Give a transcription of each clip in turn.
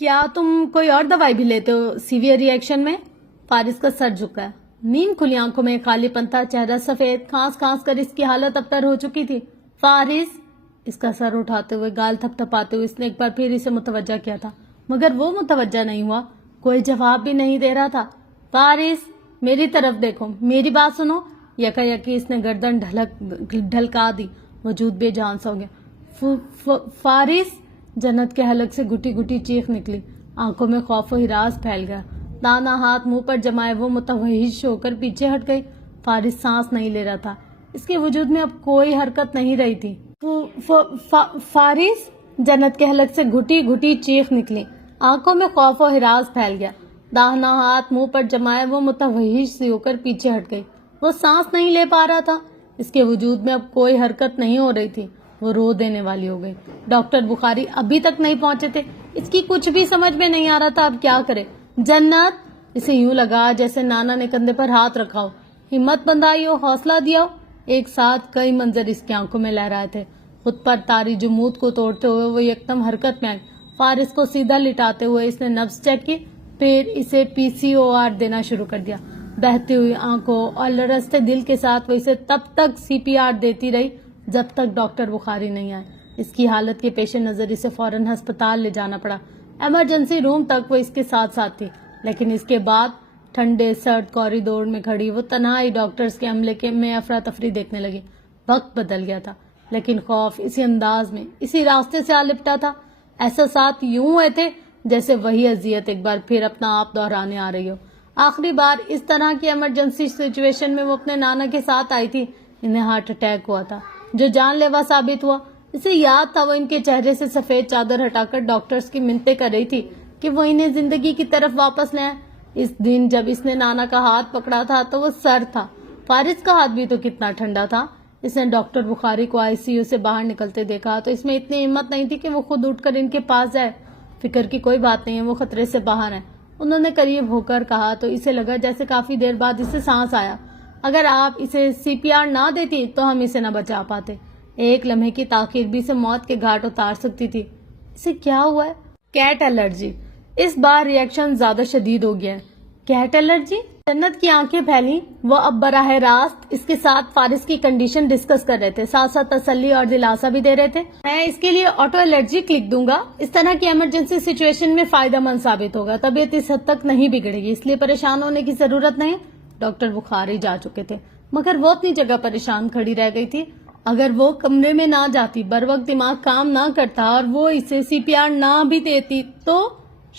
کیا تم کوئی اور دوائی بھی لیتے ہو سیویئر ریئیکشن میں؟ فارس کا سر جھکا ہے، نیم کھلی آنکھوں میں خالی پن تھا، چہرہ سفید، کھانس کھانس کر اس کی حالت ابتر ہو چکی تھی۔ فارس، اس کا سر اٹھاتے ہوئے، گال تھپ تھپاتے ہوئے اس نے ایک بار پھر اسے متوجہ کیا تھا، مگر وہ متوجہ نہیں ہوا، کوئی جواب بھی نہیں دے رہا تھا۔ فارس، میری طرف دیکھو، میری بات سنو۔ یکا یکی اس نے گردن ڈھلکا دی، وجود بے جان سا ہو گیا۔ فارس، جنت کے حلق سے گھٹی گھٹی چیخ نکلی، آنکھوں میں خوف و ہراس پھیل گیا، دانا ہاتھ منہ پر جمائے وہ متوحش ہو کر پیچھے ہٹ گئی۔ فارس سانس نہیں لے رہا تھا، اس کے وجود میں اب کوئی حرکت نہیں رہی تھی۔ فارس، جنت کے حلق سے گھٹی گھٹی چیخ نکلی، آنکھوں میں خوف و ہراس پھیل گیا، داہنا ہاتھ منہ پر جمائے وہ متوحش سی ہو کر پیچھے ہٹ گئی۔ وہ سانس نہیں لے پا رہا تھا، اس کے وجود میں اب کوئی حرکت نہیں ہو رہی تھی، وہ رو دینے والی ہو گئی۔ ڈاکٹر بخاری ابھی تک نہیں پہنچے تھے، اس کی کچھ بھی سمجھ میں نہیں آ رہا تھا اب کیا کرے۔ جنت، اسے یوں لگا جیسے نانا نے کندھے پر ہاتھ رکھا ہو، ہمت بندھائی ہو، حوصلہ دیا ہو۔ ایک ساتھ کئی منظر اس کی آنکھوں میں لہرائے تھے، خود پر طاری جمود کو توڑتے ہوئے وہ یکدم حرکت میں آئی۔ فارس کو سیدھا لٹاتے ہوئے اس نے نبض چیک کی، پھر اسے PCOR دینا شروع کر دیا۔ بہتی ہوئی آنکھوں اور لرزتے دل کے ساتھ وہ اسے تب تک CPR دیتی رہی جب تک ڈاکٹر بخاری نہیں آئے۔ اس کی حالت کے پیش نظر اسے فوراً ہسپتال لے جانا پڑا۔ ایمرجنسی روم تک وہ اس کے ساتھ ساتھ تھی، لیکن اس کے بعد ٹھنڈے سرد کوریڈور میں کھڑی وہ تنہائی ڈاکٹرز کے عملے میں افراتفری دیکھنے لگی۔ وقت بدل گیا تھا، لیکن خوف اسی انداز میں، اسی راستے سے آ لپٹا تھا۔ احساسات یوں ہوئے تھے جیسے وہی اذیت ایک بار پھر اپنا آپ دہرانے آ رہی ہو۔ آخری بار اس طرح کی ایمرجنسی سچویشن میں وہ اپنے نانا کے ساتھ آئی تھی، انہیں ہارٹ اٹیک ہوا تھا جو جان لیوا ثابت ہوا۔ اسے یاد تھا وہ ان کے چہرے سے سفید چادر ہٹا کر ڈاکٹرز کی منتیں کر رہی تھی کہ وہ انہیں زندگی کی طرف واپس لے آئیں۔ اس دن جب اس نے نانا کا ہاتھ پکڑا تھا تو وہ سر تھا، فارس کا ہاتھ بھی تو کتنا ٹھنڈا تھا۔ اس نے ڈاکٹر بخاری کو ICU سے باہر نکلتے دیکھا تو اس میں اتنی ہمت نہیں تھی کہ وہ خود اٹھ کر ان کے پاس جائے۔ فکر کی کوئی بات نہیں ہے، وہ خطرے سے باہر ہیں، انہوں نے قریب ہو کر کہا تو اسے لگا جیسے کافی دیر بعد اسے سانس آیا۔ اگر آپ اسے CPR نہ دیتی تو ہم اسے نہ بچا پاتے، ایک لمحے کی تاخیر بھی اسے موت کے گھاٹ اتار سکتی تھی۔ اسے کیا ہوا ہے؟ Cat allergy. اس بار ریئیکشن زیادہ شدید ہو گیا ہے۔ Cat allergy? جنت کی آنکھیں پھیلی، وہ اب براہ راست اس کے ساتھ فارس کی کنڈیشن ڈسکس کر رہے تھے، ساتھ ساتھ تسلی اور دلاسا بھی دے رہے تھے۔ میں اس کے لیے آٹو الرجی لکھ دوں گا، اس طرح کی ایمرجنسی سچویشن میں فائدہ مند ثابت ہوگا، طبیعت اس حد تک نہیں بگڑے گی، اس لیے پریشان ہونے کی ضرورت نہیں۔ ڈاکٹر بخاری جا چکے تھے، مگر وہ اپنی جگہ پریشان کھڑی رہ گئی تھی۔ اگر وہ کمرے میں نہ جاتی، بر وقت دماغ کام نہ کرتا اور وہ اسے CPR نہ بھی دیتی تو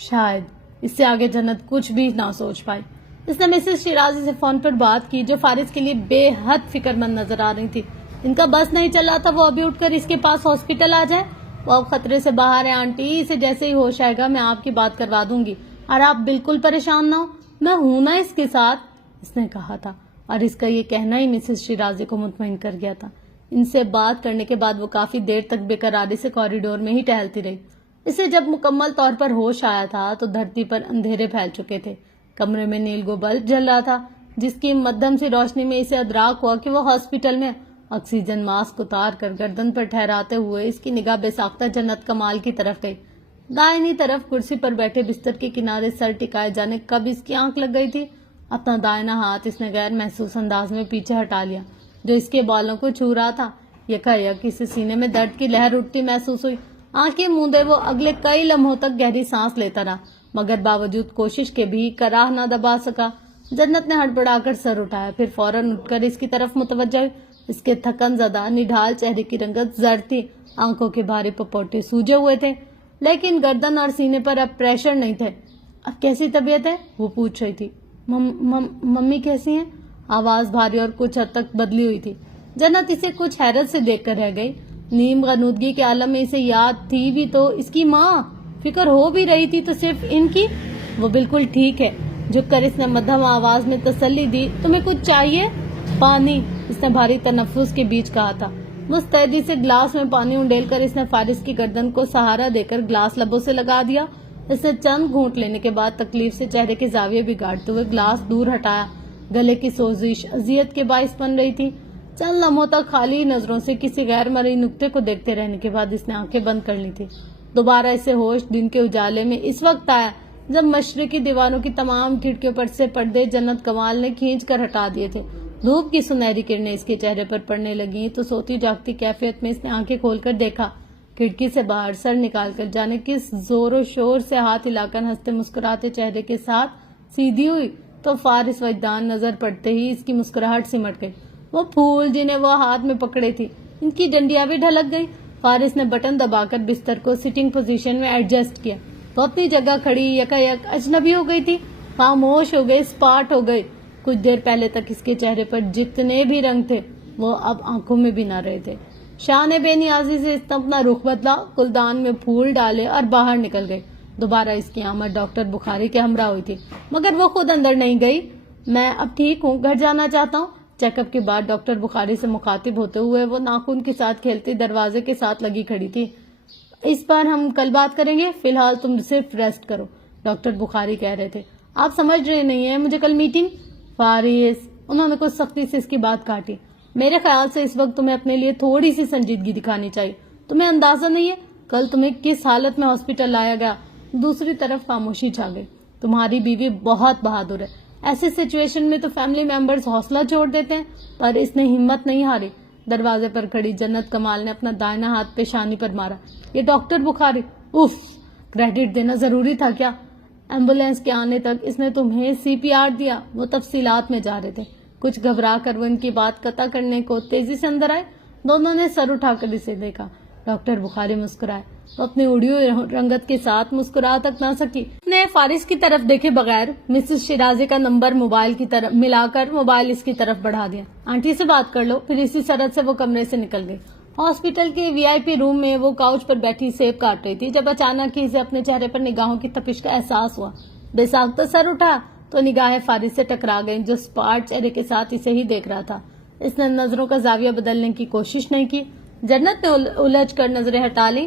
شاید اس سے آگے جنت کچھ بھی نہ سوچ پائی۔ اس نے مسز شیرازی سے فون پر بات کی جو فارس کے لیے بے حد فکر مند نظر آ رہی تھی۔ ان کا بس نہیں چل رہا تھا وہ ابھی اٹھ کر اس کے پاس ہاسپٹل آ جائے۔ وہ اب خطرے سے باہر ہے آنٹی، اسے جیسے ہی ہوش آئے گا میں آپ کی بات کروا دوں گی اور آپ بالکل پریشان نہ ہو، میں ہوں نا اس کے ساتھ، اس نے کہا تھا، اور اس کا یہ کہنا ہی مسز شیرازی کو مطمئن کر گیا تھا۔ ان سے بات کرنے کے بعد وہ کافی دیر تک بے قراری سے کوریڈور میں ہی ٹہلتی رہی۔ اسے جب مکمل طور پر ہوش آیا تھا تو دھرتی پر اندھیرے پھیل چکے تھے، کمرے میں نیلگو بلب جل رہا تھا جس کی مدھم سی روشنی میں اسے ادراک ہوا کہ وہ ہاسپٹل میں۔ آکسیجن ماسک اتار کر گردن پر ٹھہراتے ہوئے اس کی نگاہ بے ساختہ جنت کمال کی طرف گئی۔ دائنی طرف کرسی پر بیٹھے بستر کے کنارے سر ٹکائے جانے کب اس کی آنکھ لگ گئی تھی۔ اپنا دائنا ہاتھ اس نے غیر محسوس انداز میں پیچھے ہٹا لیا جو اس کے بالوں کو چھو رہا تھا۔ یکا یک اسے سینے میں درد کی لہر اٹھتی محسوس ہوئی۔ آنکھیں موندے وہ اگلے کئی لمحوں تک گہری سانس لیتا رہا، مگر باوجود کوشش کے بھی کراہ نہ دبا سکا۔ جنت نے ہڑبڑا کر سر اٹھایا، پھر فوراً اٹھ کر اس کی طرف متوجہ ہوئی۔ اس کے تھکن زدہ نڈھال چہرے کی رنگت زرد تھی، آنکھوں کے بھاری پپوٹے سوجے ہوئے تھے، لیکن گردن اور سینے پر اب پریشر نہیں تھے۔ اب کیسی طبیعت ہے؟ وہ پوچھ رہی تھی۔ ممی کیسی ہیں؟ آواز بھاری اور کچھ حد تک بدلی ہوئی تھی۔ جنت اسے کچھ حیرت سے دیکھ کر رہ گئی۔ نیم غنودگی کے عالم میں اسے یاد تھی بھی تو اس کی ماں، فکر ہو بھی رہی تھی تو صرف ان کی۔ وہ بالکل ٹھیک ہے، جھک کر اس نے مدھم آواز میں تسلی دی۔ تمہیں کچھ چاہیے؟ پانی، اس نے بھاری تنفس کے بیچ کہا تھا۔ مستعدی سے گلاس میں پانی انڈیل کر اس نے فارس کی گردن کو سہارا دے کر گلاس لبوں سے لگا دیا۔ اس نے چند گھونٹ لینے کے بعد تکلیف سے چہرے کے زاویے بگاڑتے ہوئے گلاس دور ہٹایا۔ گلے کی سوزش اذیت کے باعث بن رہی تھی۔ چند لمحوں تک خالی نظروں سے کسی غیر مرئی نقطے کو دیکھتے رہنے کے بعد اس نے آنکھیں بند کر لی تھی۔ دوبارہ اسے ہوش دن کے اجالے میں اس وقت آیا جب مشرقی دیواروں کی تمام کھڑکیوں پر سے پردے جنت کمال نے کھینچ کر ہٹا دیے تھے۔ دھوپ کی سنہری کرنیں اس کے چہرے پر پڑنے لگیں تو سوتی جاگتی کیفیت میں اس نے آنکھیں کھول کر دیکھا۔ کھڑکی سے باہر سر نکال کر جانے کس زور و شور سے ہاتھ ہلا کر ہنستے مسکراتے چہرے کے ساتھ سیدھی ہوئی تو فارس وجدان نظر پڑتے ہی اس کی مسکراہٹ سمٹ گئی۔ وہ پھول جنہیں وہ ہاتھ میں پکڑے تھی ان کی ڈنڈیاں بھی ڈھلک گئی۔ فارس نے بٹن دبا کر بستر کو سٹنگ پوزیشن میں ایڈجسٹ کیا۔ وہ اپنی جگہ کھڑی یکایک اجنبی ہو گئی تھی، خاموش ہو گئی، سپاٹ ہو گئی۔ کچھ دیر پہلے تک اس کے چہرے پر جتنے بھی رنگ تھے وہ اب آنکھوں میں بھی نہ رہے تھے۔ شاہ نے بے نیازی سے اس نے اپنا رخ بدلا، گلدان میں پھول ڈالے اور باہر نکل گئی۔ دوبارہ اس کی آمد ڈاکٹر بخاری کے ہمراہ ہوئی تھی، مگر وہ خود اندر نہیں گئی۔ میں اب ٹھیک ہوں، گھر جانا چاہتا ہوں۔ چیک اپ کے بعد ڈاکٹر بخاری سے مخاطب ہوتے ہوئے وہ ناخن کے ساتھ کھیلتی دروازے کے ساتھ لگی کھڑی تھی۔ اس پر ہم کل بات کریں گے، فی الحال تم صرف ریسٹ کرو، ڈاکٹر بخاری کہہ رہے تھے۔ آپ سمجھ رہے نہیں ہیں، مجھے کل میٹنگ۔ فارس، انہوں نے کچھ سختی سے اس کی بات کاٹی، میرے خیال سے اس وقت تمہیں اپنے لیے تھوڑی سی سنجیدگی دکھانی چاہیے۔ تمہیں اندازہ نہیں ہے کل تمہیں کس حالت میں ہاسپٹل لایا گیا۔ دوسری طرف خاموشی چھا گئی۔ تمہاری بیوی بہت بہادر ہے، ایسی سچویشن میں تو فیملی ممبرز حوصلہ چھوڑ دیتے ہیں، پر اس نے ہمت نہیں ہاری۔ دروازے پر کھڑی جنت کمال نے اپنا دائنا ہاتھ پیشانی پر مارا۔ یہ ڈاکٹر بخاری، اف، کریڈٹ دینا ضروری تھا کیا؟ ایمبولینس کے آنے تک اس نے تمہیں CPR دیا۔ وہ تفصیلات میں جا رہے تھے۔ کچھ گھبرا کر وہ ان کی بات قطع کرنے کو تیزی سے اندر آئے۔ دونوں نے سر اٹھا کر اسے دیکھا۔ ڈاکٹر بخاری مسکرائے، وہ اپنی اڑی ہوئی رنگت کے ساتھ مسکرا تک نہ سکی۔ نے فارس کی طرف دیکھے بغیر مسز شیرازی کا نمبر موبائل کی طرف ملا کر موبائل اس کی طرف بڑھا دیا۔ آنٹی سے بات کر لو۔ پھر اسی سرحد سے وہ کمرے سے نکل گئی۔ ہاسپٹل کے VIP روم میں وہ کاؤچ پر بیٹھی سیب کاٹ رہی تھی جب اچانک ہی اسے اپنے چہرے پر نگاہوں کی تپش کا احساس ہوا۔ بے ساختہ سر اٹھا تو نگاہیں فارس سے ٹکرا گئیں جو سپاٹ چہرے کے ساتھ اسے ہی دیکھ رہا تھا۔ اس نے نظروں کا زاویہ بدلنے کی کوشش نہیں کی۔ جنت نے الجھ کر نظریں ہٹا لی۔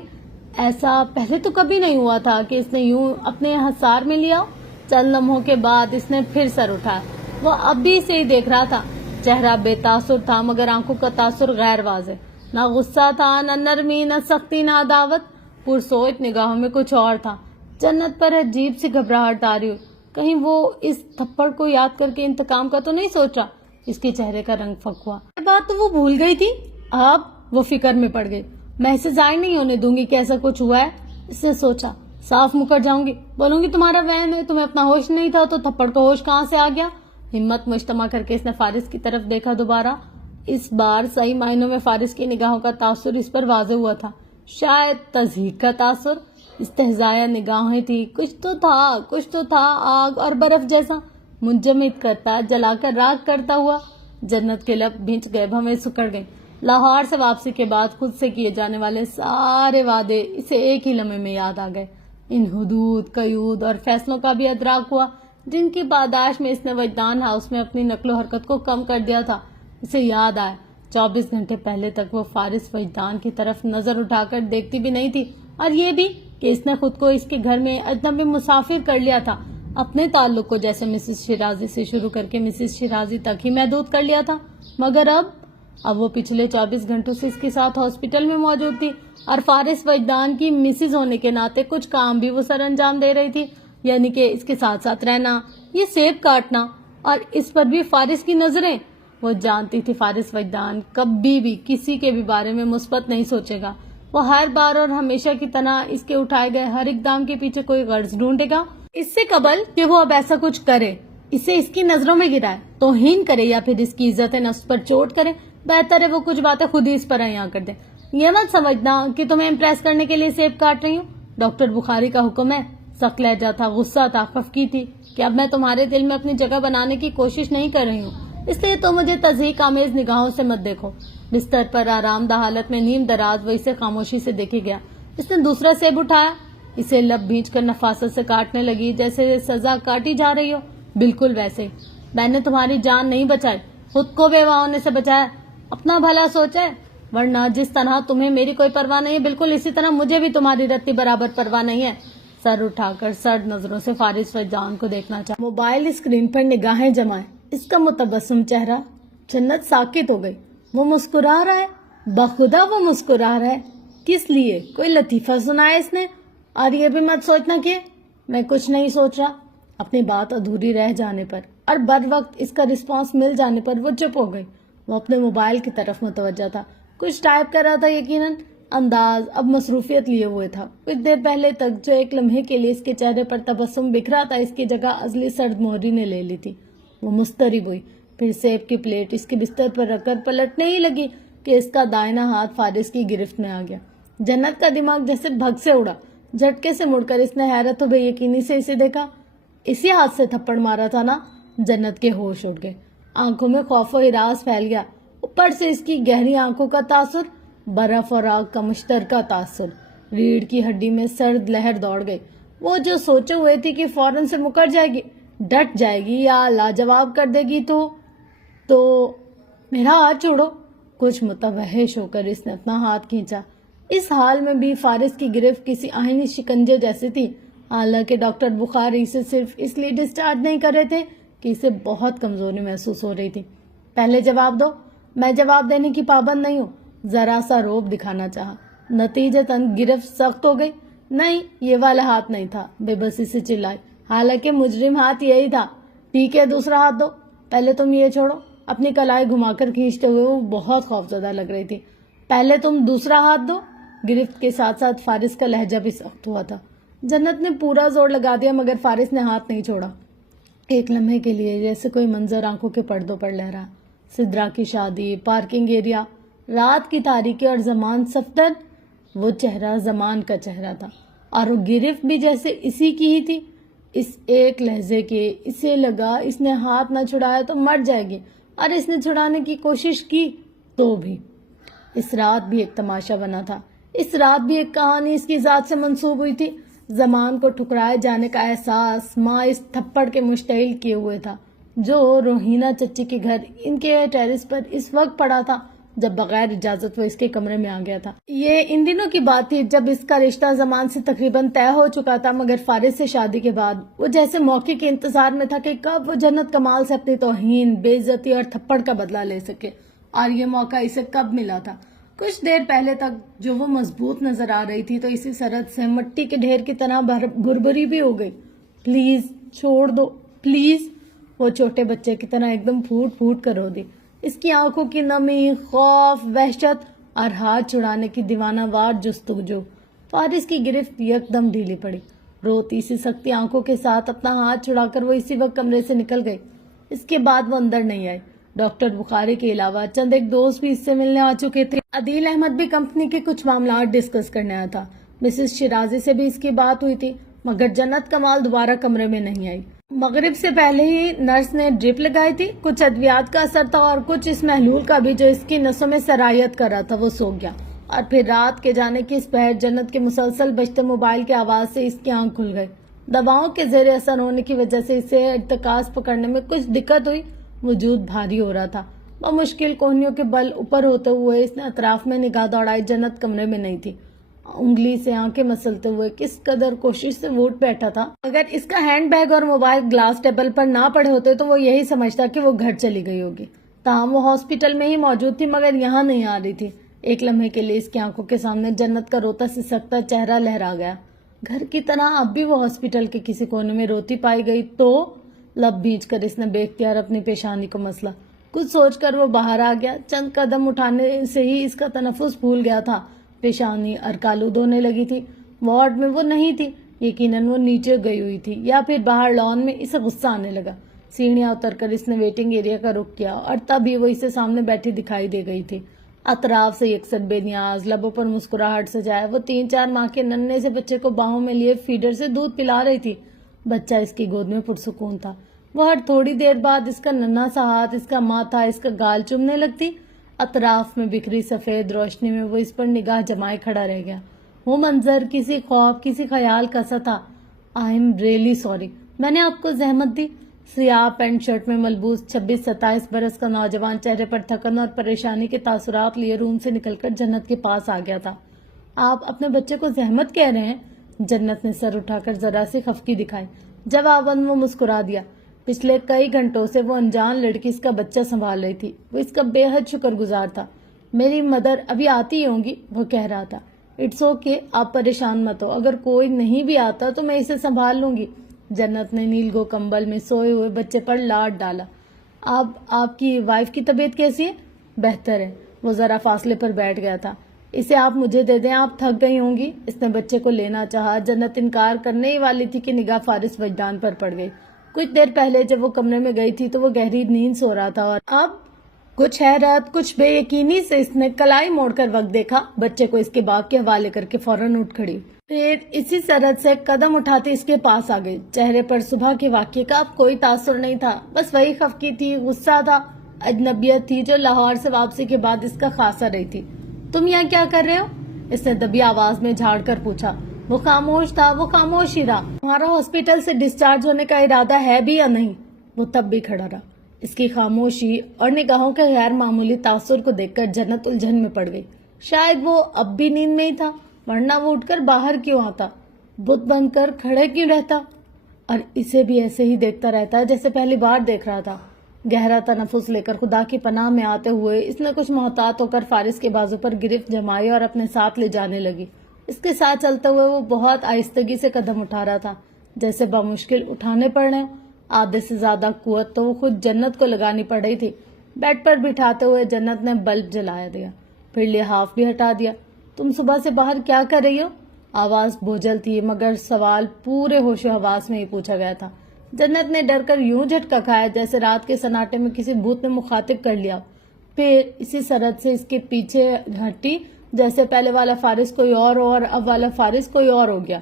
ایسا پہلے تو کبھی نہیں ہوا تھا کہ اس نے یوں اپنے حصار میں لیا۔ چند لمحوں کے بعد اس نے پھر سر اٹھایا۔ وہ اب بھی اسے ہی دیکھ رہا تھا۔ چہرہ بے تاثر تھا مگر آنکھوں کا تاثر غیر واضح۔ نہ غصہ تھا، نہ نرمی، نہ سختی، نہ عداوت۔ پرسوچ نگاہوں میں کچھ اور تھا۔ جنت پر عجیب سی گھبراہٹ آ رہی ہو، کہیں وہ اس تھپڑ کو یاد کر کے انتقام کا تو نہیں سوچ رہا۔ اس کے چہرے کا رنگ پھک ہوا۔ یہ بات تو وہ بھول گئی تھی، اب وہ فکر میں پڑ گئی۔ میں اسے ظاہر نہیں ہونے دوں گی کہ ایسا کچھ ہوا ہے۔ اس نے سوچا، صاف مکر جاؤں گی، بولوں گی تمہارا وہم ہے، تمہیں اپنا ہوش نہیں تھا تو تھپڑ کا ہوش کہاں سے آ گیا؟ ہمت مجتمع کر کے اس نے فارس کی طرف دیکھا دوبارہ۔ اس بار صحیح معنوں میں فارس کی نگاہوں کا تاثر اس پر واضح ہوا تھا، شاید تضحیک کا تاثر۔ استہزائیہ نگاہیں تھی، کچھ تو تھا آگ اور برف جیسا، منجمد کرتا، جلا کر راکھ کرتا ہوا۔ جنت کے لب بھینچ گئے، بھویں سکڑ گئیں۔ لاہور سے واپسی کے بعد خود سے کیے جانے والے سارے وعدے اسے ایک ہی لمحے میں یاد آ گئے۔ ان حدود، قیود اور فیصلوں کا بھی ادراک ہوا جن کی پاداش میں اس نے وجدان ہاؤس میں اپنی نقل و حرکت کو کم کر دیا تھا۔ اسے یاد آیا 24 گھنٹے پہلے تک وہ فارس وجدان کی طرف نظر اٹھا کر دیکھتی بھی نہیں تھی، اور یہ بھی کہ اس نے خود کو اس کے گھر میں اجنبی مسافر کر لیا تھا، اپنے تعلق کو جیسے مسز شیرازی سے شروع کر کے مسز شیرازی تک ہی محدود کر لیا تھا۔ مگر اب وہ پچھلے 24 گھنٹوں سے اس کے ساتھ ہاسپٹل میں موجود تھی، اور فارس وجدان کی مسز ہونے کے ناطے کچھ کام بھی وہ سر انجام دے رہی تھی، یعنی کہ اس کے ساتھ ساتھ رہنا، یہ سیب کاٹنا، اور اس پر بھی فارس کی نظریں۔ وہ جانتی تھی فارس وجدان کبھی بھی کسی کے بھی بارے میں مثبت نہیں سوچے گا۔ وہ ہر بار اور ہمیشہ کی طرح اس کے اٹھائے گئے ہر اقدام کے پیچھے کوئی غرض ڈھونڈے گا۔ اس سے قبل کہ وہ اب ایسا کچھ کرے، اسے اس کی نظروں میں گرائے، توہین کرے یا پھر اس کی عزت نفس پر چوٹ کرے، بہتر ہے وہ کچھ باتیں خود ہی اس پر عیاں کر دے۔ یہ مت سمجھنا کہ تمہیں امپریس کرنے کے لیے سیب کاٹ رہی ہوں، ڈاکٹر بخاری کا حکم ہے۔ سخت لہجہ تھا، غصہ تھا، خفگی تھی کہ اب میں تمہارے دل میں اپنی جگہ بنانے کی کوشش نہیں کر رہی ہوں، اس لیے تو مجھے تضحیک آمیز نگاہوں سے مت دیکھو۔ بستر پر آرام دہ حالت میں نیم دراز وہ اسے خاموشی سے دیکھے گیا۔ اس نے دوسرا سیب اٹھایا، اسے لب بھینچ کر نفاست سے کاٹنے لگی جیسے سزا کاٹی جا رہی ہو۔ بالکل ویسے ہی میں نے تمہاری جان نہیں بچائی، خود کو بیوہ ہونے سے بچایا، اپنا بھلا سوچا ہے، ورنہ جس طرح تمہیں میری کوئی پرواہ نہیں ہے بالکل اسی طرح مجھے بھی تمہاری رتی برابر پرواہ نہیں ہے۔ سر اٹھا کر سرد نظروں سے فارس وجدان کو دیکھنا چاہا۔ موبائل اسکرین پر نگاہیں جمائے، اس کا متبسم چہرہ۔ جنت ساکت ہو گئی۔ وہ مسکرا رہا ہے، بخدا وہ مسکرا رہا ہے۔ کس لیے؟ کوئی لطیفہ سنایا اس نے؟ اور یہ بھی مت سوچنا کہ میں کچھ نہیں سوچ رہا۔ اپنی بات ادھوری رہ جانے پر اور بر وقت اس کا رسپانس مل جانے پر وہ چپ ہو گئی۔ وہ اپنے موبائل کی طرف متوجہ تھا، کچھ ٹائپ کر رہا تھا۔ یقیناً انداز اب مصروفیت لیے ہوئے تھا۔ کچھ دیر پہلے تک جو ایک لمحے کے لیے اس کے چہرے پر تبسم بکھرا تھا، اس کی جگہ ازلی سرد مہری نے لے لی تھی۔ وہ مضطرب ہوئی، پھر سیب کی پلیٹ اس کے بستر پر رکھ کر پلٹنے ہی لگی کہ اس کا دائیں ہاتھ فارس کی گرفت میں آ گیا۔ جنت کا دماغ جیسے بھگ سے اڑا۔ جھٹکے سے مڑ کر اس نے حیرت و بے یقینی سے اسے دیکھا۔ اسی ہاتھ سے تھپڑ مارا تھا نا؟ جنت کے ہوش اڑ گئے، آنکھوں میں خوف و ہراس پھیل گیا۔ اوپر سے اس کی گہری آنکھوں کا تاثر، برف اور آگ کا مشترکہ تاثر، ریڑھ کی ہڈی میں سرد لہر دوڑ گئی۔ وہ جو سوچے ہوئے تھی کہ فوراً سے مکر جائے گی، ڈٹ جائے گی یا لاجواب کر دے گی تو میرا ہاتھ چھوڑو۔ کچھ متوحش ہو کر اس نے اپنا ہاتھ کھینچا۔ اس حال میں بھی فارس کی گرفت کسی آہنی شکنجے جیسی تھی، حالانکہ ڈاکٹر بخاری اسے صرف اس لیے ڈسچارج نہیں کر رہے تھے کہ اسے بہت کمزوری محسوس ہو رہی تھی۔ پہلے جواب دو۔ میں جواب دینے کی پابند نہیں ہوں۔ ذرا سا روب دکھانا چاہا، نتیجتاً گرفت سخت ہو گئی۔ نہیں، یہ والا ہاتھ نہیں تھا، بے بسی سے چلائی، حالانکہ مجرم ہاتھ یہی تھا۔ ٹھیک ہے، دوسرا ہاتھ دو۔ پہلے تم یہ چھوڑو۔ اپنی کلائی گھما کر کھینچتے ہوئے وہ بہت خوفزدہ لگ رہی تھی۔ پہلے تم دوسرا ہاتھ دو۔ گرفت کے ساتھ ساتھ فارس کا لہجہ بھی سخت ہوا تھا۔ جنت نے پورا زور لگا دیا مگر فارس نے ہاتھ نہیں چھوڑا۔ ایک لمحے کے لیے جیسے کوئی منظر آنکھوں کے پردوں پر لہرا، سدرا کی شادی، پارکنگ ایریا، رات کی تاریکی اور زمان صفدر۔ وہ چہرہ زمان کا چہرہ تھا اور وہ گرفت بھی جیسے اسی کی ہی تھی۔ اس ایک لہجے کے اسے لگا اس نے ہاتھ نہ چھڑایا تو مر جائے گی، اور اس نے چھڑانے کی کوشش کی تو بھی۔ اس رات بھی ایک تماشا بنا تھا، اس رات بھی ایک کہانی اس کی ذات سے منسوب ہوئی تھی۔ زمان کو ٹھکرائے جانے کا احساس ماں اس تھپڑ کے مشتعل کیے ہوئے تھا جو روحینہ چچی کے گھر ان کے ٹیرس پر اس وقت پڑا تھا جب بغیر اجازت وہ اس کے کمرے میں آ گیا تھا۔ یہ ان دنوں کی بات تھی جب اس کا رشتہ زمان سے تقریباً طے ہو چکا تھا، مگر فارس سے شادی کے بعد وہ جیسے موقع کے انتظار میں تھا کہ کب وہ جنت کمال سے اپنی توہین، بے عزتی اور تھپڑ کا بدلہ لے سکے، اور یہ موقع اسے کب ملا تھا۔ کچھ دیر پہلے تک جو وہ مضبوط نظر آ رہی تھی تو اسی سرحد سے مٹی کے ڈھیر کی طرح بھربھری بھی ہو گئی۔ پلیز چھوڑ دو، پلیز، وہ چھوٹے بچے کی طرح ایک دم پھوٹ پھوٹ کر رو دی۔ اس کی آنکھوں کی نمی، خوف، وحشت اور ہاتھ چھڑانے کی دیوانہ وار جستجو۔ فارس کی گرفت یکدم ڈھیلی پڑی۔ روتی سی سختی آنکھوں کے ساتھ اپنا ہاتھ چھڑا کر وہ اسی وقت کمرے سے نکل گئی۔ اس کے بعد وہ اندر نہیں آئی۔ ڈاکٹر بخاری کے علاوہ چند ایک دوست بھی اس سے ملنے آ چکے تھے۔ عدیل احمد بھی کمپنی کے کچھ معاملات ڈسکس کرنے آیا تھا۔ مسز شیرازی سے بھی اس کی بات ہوئی تھی، مگر جنت کمال دوبارہ کمرے میں نہیں آئی۔ مغرب سے پہلے ہی نرس نے ڈرپ لگائی تھی، کچھ ادویات کا اثر تھا اور کچھ اس محلول کا بھی جو اس کی نسوں میں سرایت کر رہا تھا۔ وہ سو گیا اور پھر رات کے جانے کی اس پہر جنت کے مسلسل بجتے موبائل کی آواز سے اس کی آنکھ کھل گئی۔ دواؤں کے زیر اثر ہونے کی وجہ سے اسے ارتکاز پکڑنے میں کچھ دقت ہوئی، وجود بھاری ہو رہا تھا۔ بمشکل کوہنیوں کے بل اوپر ہوتے ہوئے اس نے اطراف میں نگاہ دوڑائی۔ جنت کمرے میں نہیں تھی۔ انگلی سے آنکھیں مسلتے ہوئے کس قدر کوشش سے وہ اٹھ بیٹھا تھا۔ اگر اس کا ہینڈ بیگ اور موبائل گلاس ٹیبل پر نہ پڑے ہوتے تو وہ یہی سمجھتا کہ وہ گھر چلی گئی ہوگی۔ تاہم وہ ہاسپٹل میں ہی موجود تھی مگر یہاں نہیں آ رہی تھی۔ ایک لمحے کے لیے اس کی آنکھوں کے سامنے جنت کا روتا سسکتا چہرہ لہرا گیا۔ گھر کی طرح اب بھی وہ ہاسپٹل کے کسی کونے میں روتی پائی گئی تو لب بھیج کر اس نے بے اختیار اپنی پیشانی کو مسلا۔ کچھ سوچ کر وہ باہر آ گیا۔ چند قدم اٹھانے سے ہی اس کا تنفس پھول گیا تھا۔ پیشانی ارکالود ہونے لگی تھی۔ وارڈ میں وہ نہیں تھی، یقیناً وہ نیچے گئی ہوئی تھی یا پھر باہر لان میں۔ اسے غصہ آنے لگا۔ سیڑھیاں اتر کر اس نے ویٹنگ ایریا کا رخ کیا اور تبھی وہ اسے سامنے بیٹھی دکھائی دے گئی تھی۔ اطراف سے یکسر بے نیاز، لبوں پر مسکراہٹ سجائے وہ 3-4 ماہ کے ننھے سے بچے کو باہوں میں لیے فیڈر سے دودھ پلا رہی تھی۔ بچہ اس کی گود میں پرسکون تھا۔ وہ ہر تھوڑی دیر بعد اس کا ننھا سا ہاتھ، اس کا ماتھا، اس کا گال چومنے لگتی۔ اطراف میں بکھری سفید روشنی میں وہ اس پر نگاہ جمائے کھڑا رہ گیا۔ وہ منظر کسی خوف، کسی خیال کا سا تھا۔ آئی ایم ریئلی سوری، میں نے آپ کو زحمت دی۔ سیاہ پینٹ شرٹ میں ملبوس 26-27 برس کا نوجوان چہرے پر تھکن اور پریشانی کے تاثرات لیے روم سے نکل کر جنت کے پاس آ گیا تھا۔ آپ اپنے بچے کو زحمت کہہ رہے ہیں؟ جنت نے سر اٹھا کر ذرا سی خفگی دکھائی۔ جواباً وہ مسکرا دیا۔ پچھلے کئی گھنٹوں سے وہ انجان لڑکی اس کا بچہ سنبھال رہی تھی۔ وہ اس کا بے حد شکر گزار تھا۔ میری مدر ابھی آتی ہی ہوں گی، وہ کہہ رہا تھا۔ اٹس اوکے، آپ پریشان مت ہو، اگر کوئی نہیں بھی آتا تو میں اسے سنبھال لوں گی۔ جنت نے نیلگو کمبل میں سوئے ہوئے بچے پر لاڈ ڈالا۔ آپ کی وائف کی طبیعت کیسی ہے؟ بہتر ہے۔ وہ ذرا فاصلے پر بیٹھ گیا تھا۔ اسے آپ مجھے دے دیں، آپ تھک گئی ہوں گی۔ اس نے بچے کو لینا چاہا۔ جنت انکار کرنے ہی والی تھی کہ نگاہ فارس وجدان پر پڑ گئی۔ کچھ دیر پہلے جب وہ کمرے میں گئی تھی تو وہ گہری نیند سو رہا تھا، اور اب کچھ حیرت، کچھ بے یقینی سے اس نے کلائی موڑ کر وقت دیکھا، بچے کو اس کے باپ کے حوالے کر کے فوراً اٹھ کھڑی، پھر اسی سرحد سے قدم اٹھاتے اس کے پاس آ گئی۔ چہرے پر صبح کے واقعے کا اب کوئی تاثر نہیں تھا، بس وہی خفگی تھی، غصہ تھا، اجنبیت تھی جو لاہور سے واپسی کے بعد اس کا خاصا رہی تھی۔ تم یہاں کیا کر رہے ہو؟ اس نے دبی آواز میں جھاڑ کر پوچھا۔ وہ خاموش تھا، وہ خاموش ہی رہا۔ تمہارا ہاسپٹل سے ڈسچارج ہونے کا ارادہ ہے بھی یا نہیں؟ وہ تب بھی کھڑا رہا۔ اس کی خاموشی اور نگاہوں کے غیر معمولی تاثر کو دیکھ کر جنت الجھن میں پڑ گئی۔ شاید وہ اب بھی نیند میں ہی تھا، ورنہ وہ اٹھ کر باہر کیوں آتا، بت بن کر کھڑے کیوں رہتا، اور اسے بھی ایسے ہی دیکھتا رہتا جیسے پہلی بار دیکھ رہا تھا۔ گہرا تنفس لے کر خدا کی پناہ میں آتے ہوئے اس نے کچھ محتاط ہو کر فارس کے بازو پر گرفت جمائی اور اپنے ساتھ لے جانے لگی۔ اس کے ساتھ چلتے ہوئے وہ بہت آہستگی سے قدم اٹھا رہا تھا، جیسے بمشکل اٹھانے پڑ رہے ہوں۔ آدھے سے زیادہ قوت تو وہ خود جنت کو لگانی پڑ رہی تھی۔ بیڈ پر بٹھاتے ہوئے جنت نے بلب جلایا دیا، پھر لحاف بھی ہٹا دیا۔ تم صبح سے باہر کیا کر رہی ہو؟ آواز بوجھل تھی، مگر سوال پورے ہوش و حواس میں ہی پوچھا گیا تھا۔ جنت نے ڈر کر یوں جھٹکا کھایا جیسے رات کے سناٹے میں کسی بھوت نے مخاطب کر لیا، پھر اسی سرحد سے اس کے پیچھے ہٹی جیسے پہلے والا فارس کوئی اور اب والا فارس کوئی اور ہو گیا۔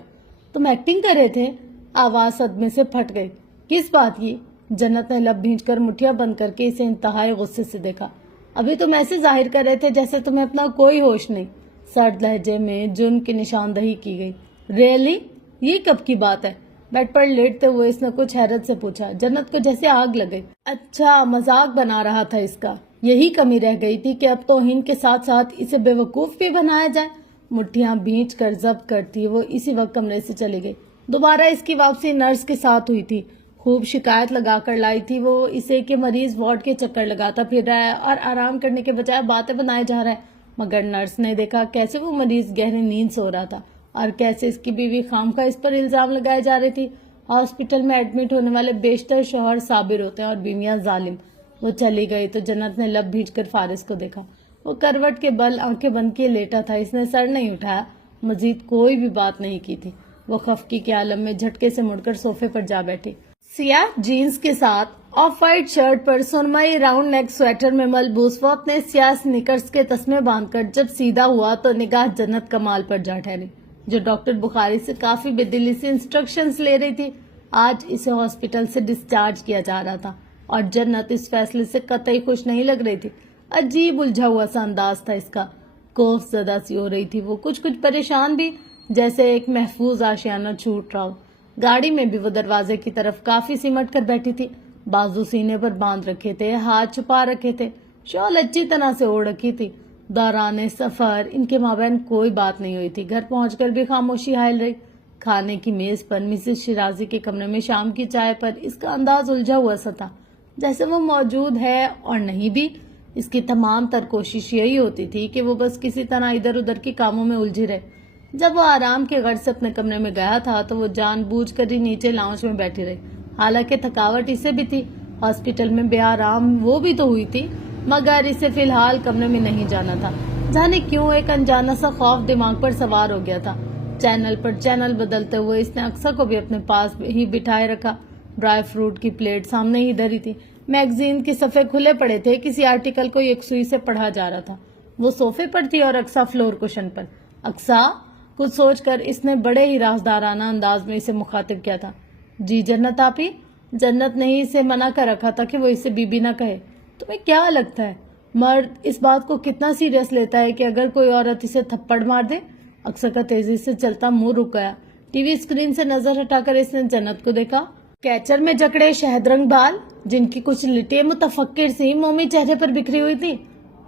تم ایکٹنگ کر رہے تھے؟ آواز صدمے سے پھٹ گئی۔ کس بات کی؟ جنت نے لب بھینچ کر مٹھیاں بند کر کے اسے انتہائی غصے سے دیکھا۔ ابھی تم ایسے ظاہر کر رہے تھے جیسے تمہیں اپنا کوئی ہوش نہیں۔ سرد لہجے میں جرم کی نشاندہی کی گئی۔ ریئلی؟ یہ کب کی بات ہے؟ بیڈ پر لیٹتے ہوئے اس نے کچھ حیرت سے پوچھا۔ جنت کو جیسے آگ لگ گئی۔ اچھا، مذاق بنا رہا تھا اس کا۔ یہی کمی رہ گئی تھی کہ اب توہین کے ساتھ ساتھ اسے بے وقوف بھی بنایا جائے۔ مٹھیاں بھینچ کر ضبط کرتی وہ اسی وقت کمرے سے چلی گئی۔ دوبارہ اس کی واپسی نرس کے ساتھ ہوئی تھی۔ خوب شکایت لگا کر لائی تھی وہ اسے کہ مریض وارڈ کے چکر لگاتا پھر رہا ہے اور آرام کرنے کے بجائے باتیں بنائے جا رہا ہے، مگر نرس نے دیکھا کیسے وہ مریض گہری نیند سو رہا تھا اور کیسے اس کی بیوی خامخواہ اس پر الزام لگائے جا رہی تھی۔ ہاسپٹل میں ایڈمٹ ہونے والے بیشتر شوہر صابر ہوتے ہیں اور بیویاں ظالم۔ وہ چلی گئی تو جنت نے لب بھیج کر فارس کو دیکھا۔ وہ کروٹ کے بل آنکھیں بند کیے لیٹا تھا، اس نے سر نہیں اٹھایا، مزید کوئی بھی بات نہیں کی تھی۔ وہ خفگی کے عالم میں جھٹکے سے مڑ کر صوفے پر جا بیٹھی۔ سیاہ جینز کے ساتھ آف وائٹ شرٹ پر سرمئی راؤنڈ نیک سویٹر میں ملبوس وہ اپنے سیاہ سنیکرز کے تسمے باندھ کر جب سیدھا ہوا تو نگاہ جنت کمال پر جا ٹھہری، جو ڈاکٹر بخاری سے کافی بے دلی سے انسٹرکشنز لے رہی تھی۔ آج اسے ہاسپٹل سے ڈسچارج کیا جا رہا تھا اور جنت اس فیصلے سے قطعی خوش نہیں لگ رہی تھی۔ عجیب الجھا ہوا سا انداز تھا اس کا، خوف زدہ سی ہو رہی تھی وہ، کچھ پریشان بھی، جیسے ایک محفوظ آشیانہ چھوٹ رہا ہو۔ گاڑی میں بھی وہ دروازے کی طرف کافی سمٹ کر بیٹھی تھی، بازو سینے پر باندھ رکھے تھے، ہاتھ چھپا رکھے تھے، شال اچھی طرح سے اوڑھ رکھی تھی۔ دوران سفر ان کے مابین کوئی بات نہیں ہوئی تھی۔ گھر پہنچ کر بھی خاموشی حائل رہی۔ کھانے کی میز پر مسز شیرازی کے کمرے میں شام کی چائے پر اس کا انداز الجھا ہوا سا تھا، جیسے وہ موجود ہے اور نہیں بھی۔ اس کی تمام تر کوشش یہی ہوتی تھی کہ وہ بس کسی طرح ادھر ادھر کے کاموں میں الجھی رہے۔ جب وہ آرام کے غرض سے اپنے کمرے میں گیا تھا تو وہ جان بوجھ کر ہی نیچے لاؤنج میں بیٹھی رہی، حالانکہ تھکاوٹ اسے بھی تھی، ہاسپٹل میں بے آرام وہ بھی تو ہوئی تھی، مگر اسے فی الحال کمرے میں نہیں جانا تھا۔ جانے کیوں ایک انجانا سا خوف دماغ پر سوار ہو گیا تھا۔ چینل پر چینل بدلتے ہوئے اس نے اقصیٰ کو بھی اپنے پاس ہی بٹھائے رکھا۔ ڈرائی فروٹ کی پلیٹ سامنے ہی دھری تھی، میگزین کے صفحے کھلے پڑے تھے، کسی آرٹیکل کو یکسوئی سے پڑھا جا رہا تھا۔ وہ صوفے پر تھی اور اقصیٰ فلور کشن پر۔ اقصیٰ، کچھ سوچ کر اس نے بڑے ہی رازدارانہ انداز میں اسے مخاطب کیا تھا۔ جی جنت آپی؟ جنت نے ہی اسے منع کر رکھا تھا کہ وہ اسے بی بی نہ کہے۔ تمہیں کیا لگتا ہے مرد اس بات کو کتنا سیریس لیتا ہے کہ اگر کوئی عورت اسے تھپڑ مار دے؟ اقصیٰ کا تیزی سے چلتا منہ رک گیا۔ ٹی وی اسکرین سے نظر ہٹا کر اس نے جنت کو دیکھا۔ کیچر میں جکڑے شہد رنگ بال، جن کی کچھ لٹیں متفکر سی مومی چہرے پر بکھری ہوئی تھی۔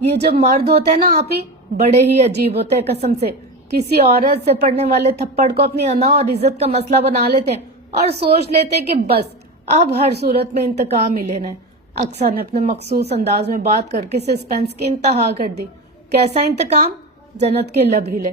یہ جو مرد ہوتے ہیں نا آپی، بڑے ہی عجیب ہوتے ہیں قسم سے۔ کسی عورت سے پڑنے والے تھپڑ کو اپنی انا اور عزت کا مسئلہ بنا لیتے ہیں اور سوچ لیتے ہیں کہ بس اب ہر صورت میں انتقام ہی لینا ہے۔ اقصیٰ نے اپنے مخصوص انداز میں بات کر کے سسپینس کی انتہا کر دی۔ کیسا انتقام؟ جنت کے لب ہلے۔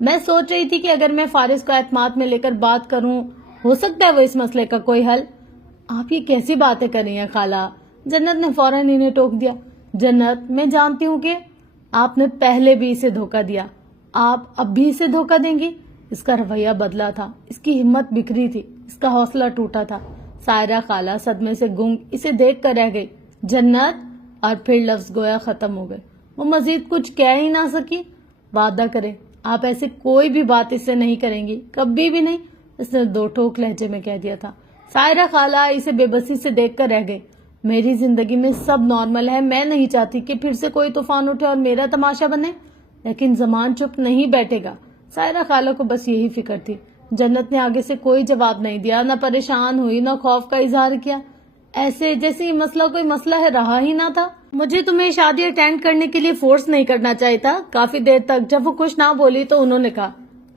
میں سوچ رہی تھی کہ اگر میں فارس کو اعتماد میں لے کر بات کروں ہو سکتا ہے وہ اس مسئلے کا کوئی حل۔ آپ یہ کیسی باتیں کر رہی ہیں خالہ؟ جنت نے فوراً انہیں ٹوک دیا۔ جنت، میں جانتی ہوں کہ آپ نے پہلے بھی اسے دھوکہ دیا، آپ اب بھی اسے دھوکہ دیں گی؟ اس کا رویہ بدلا تھا، اس کی ہمت بکھری تھی، اس کا حوصلہ ٹوٹا تھا۔ سائرہ خالہ صدمے سے گنگ اسے دیکھ کر رہ گئی۔ جنت، اور پھر لفظ گویا ختم ہو گئے، وہ مزید کچھ کہہ ہی نہ سکی۔ وعدہ کریں آپ ایسے کوئی بھی بات اس سے نہیں کریں گی، کبھی بھی نہیں، اس نے دو ٹوک لہجے میں کہہ دیا تھا۔ سائرہ خالہ اسے بے بسی سے دیکھ کر رہ گئی۔ میری زندگی میں سب نارمل ہے، میں نہیں چاہتی کہ پھر سے کوئی طوفان اٹھے اور میرا تماشا بنے، لیکن زمان چپ نہیں بیٹھے گا۔ سائرہ خالہ کو بس یہی فکر تھی۔ جنت نے آگے سے کوئی جواب نہیں دیا، نہ پریشان ہوئی، نہ خوف کا اظہار کیا، ایسے جیسے یہ مسئلہ کوئی مسئلہ ہے رہا ہی نہ تھا۔ مجھے تمہیں شادی اٹینڈ کرنے کے لیے فورس نہیں کرنا چاہیے تھا۔ کافی دیر تک جب وہ کچھ نہ بولی تو انہوں نے کہا،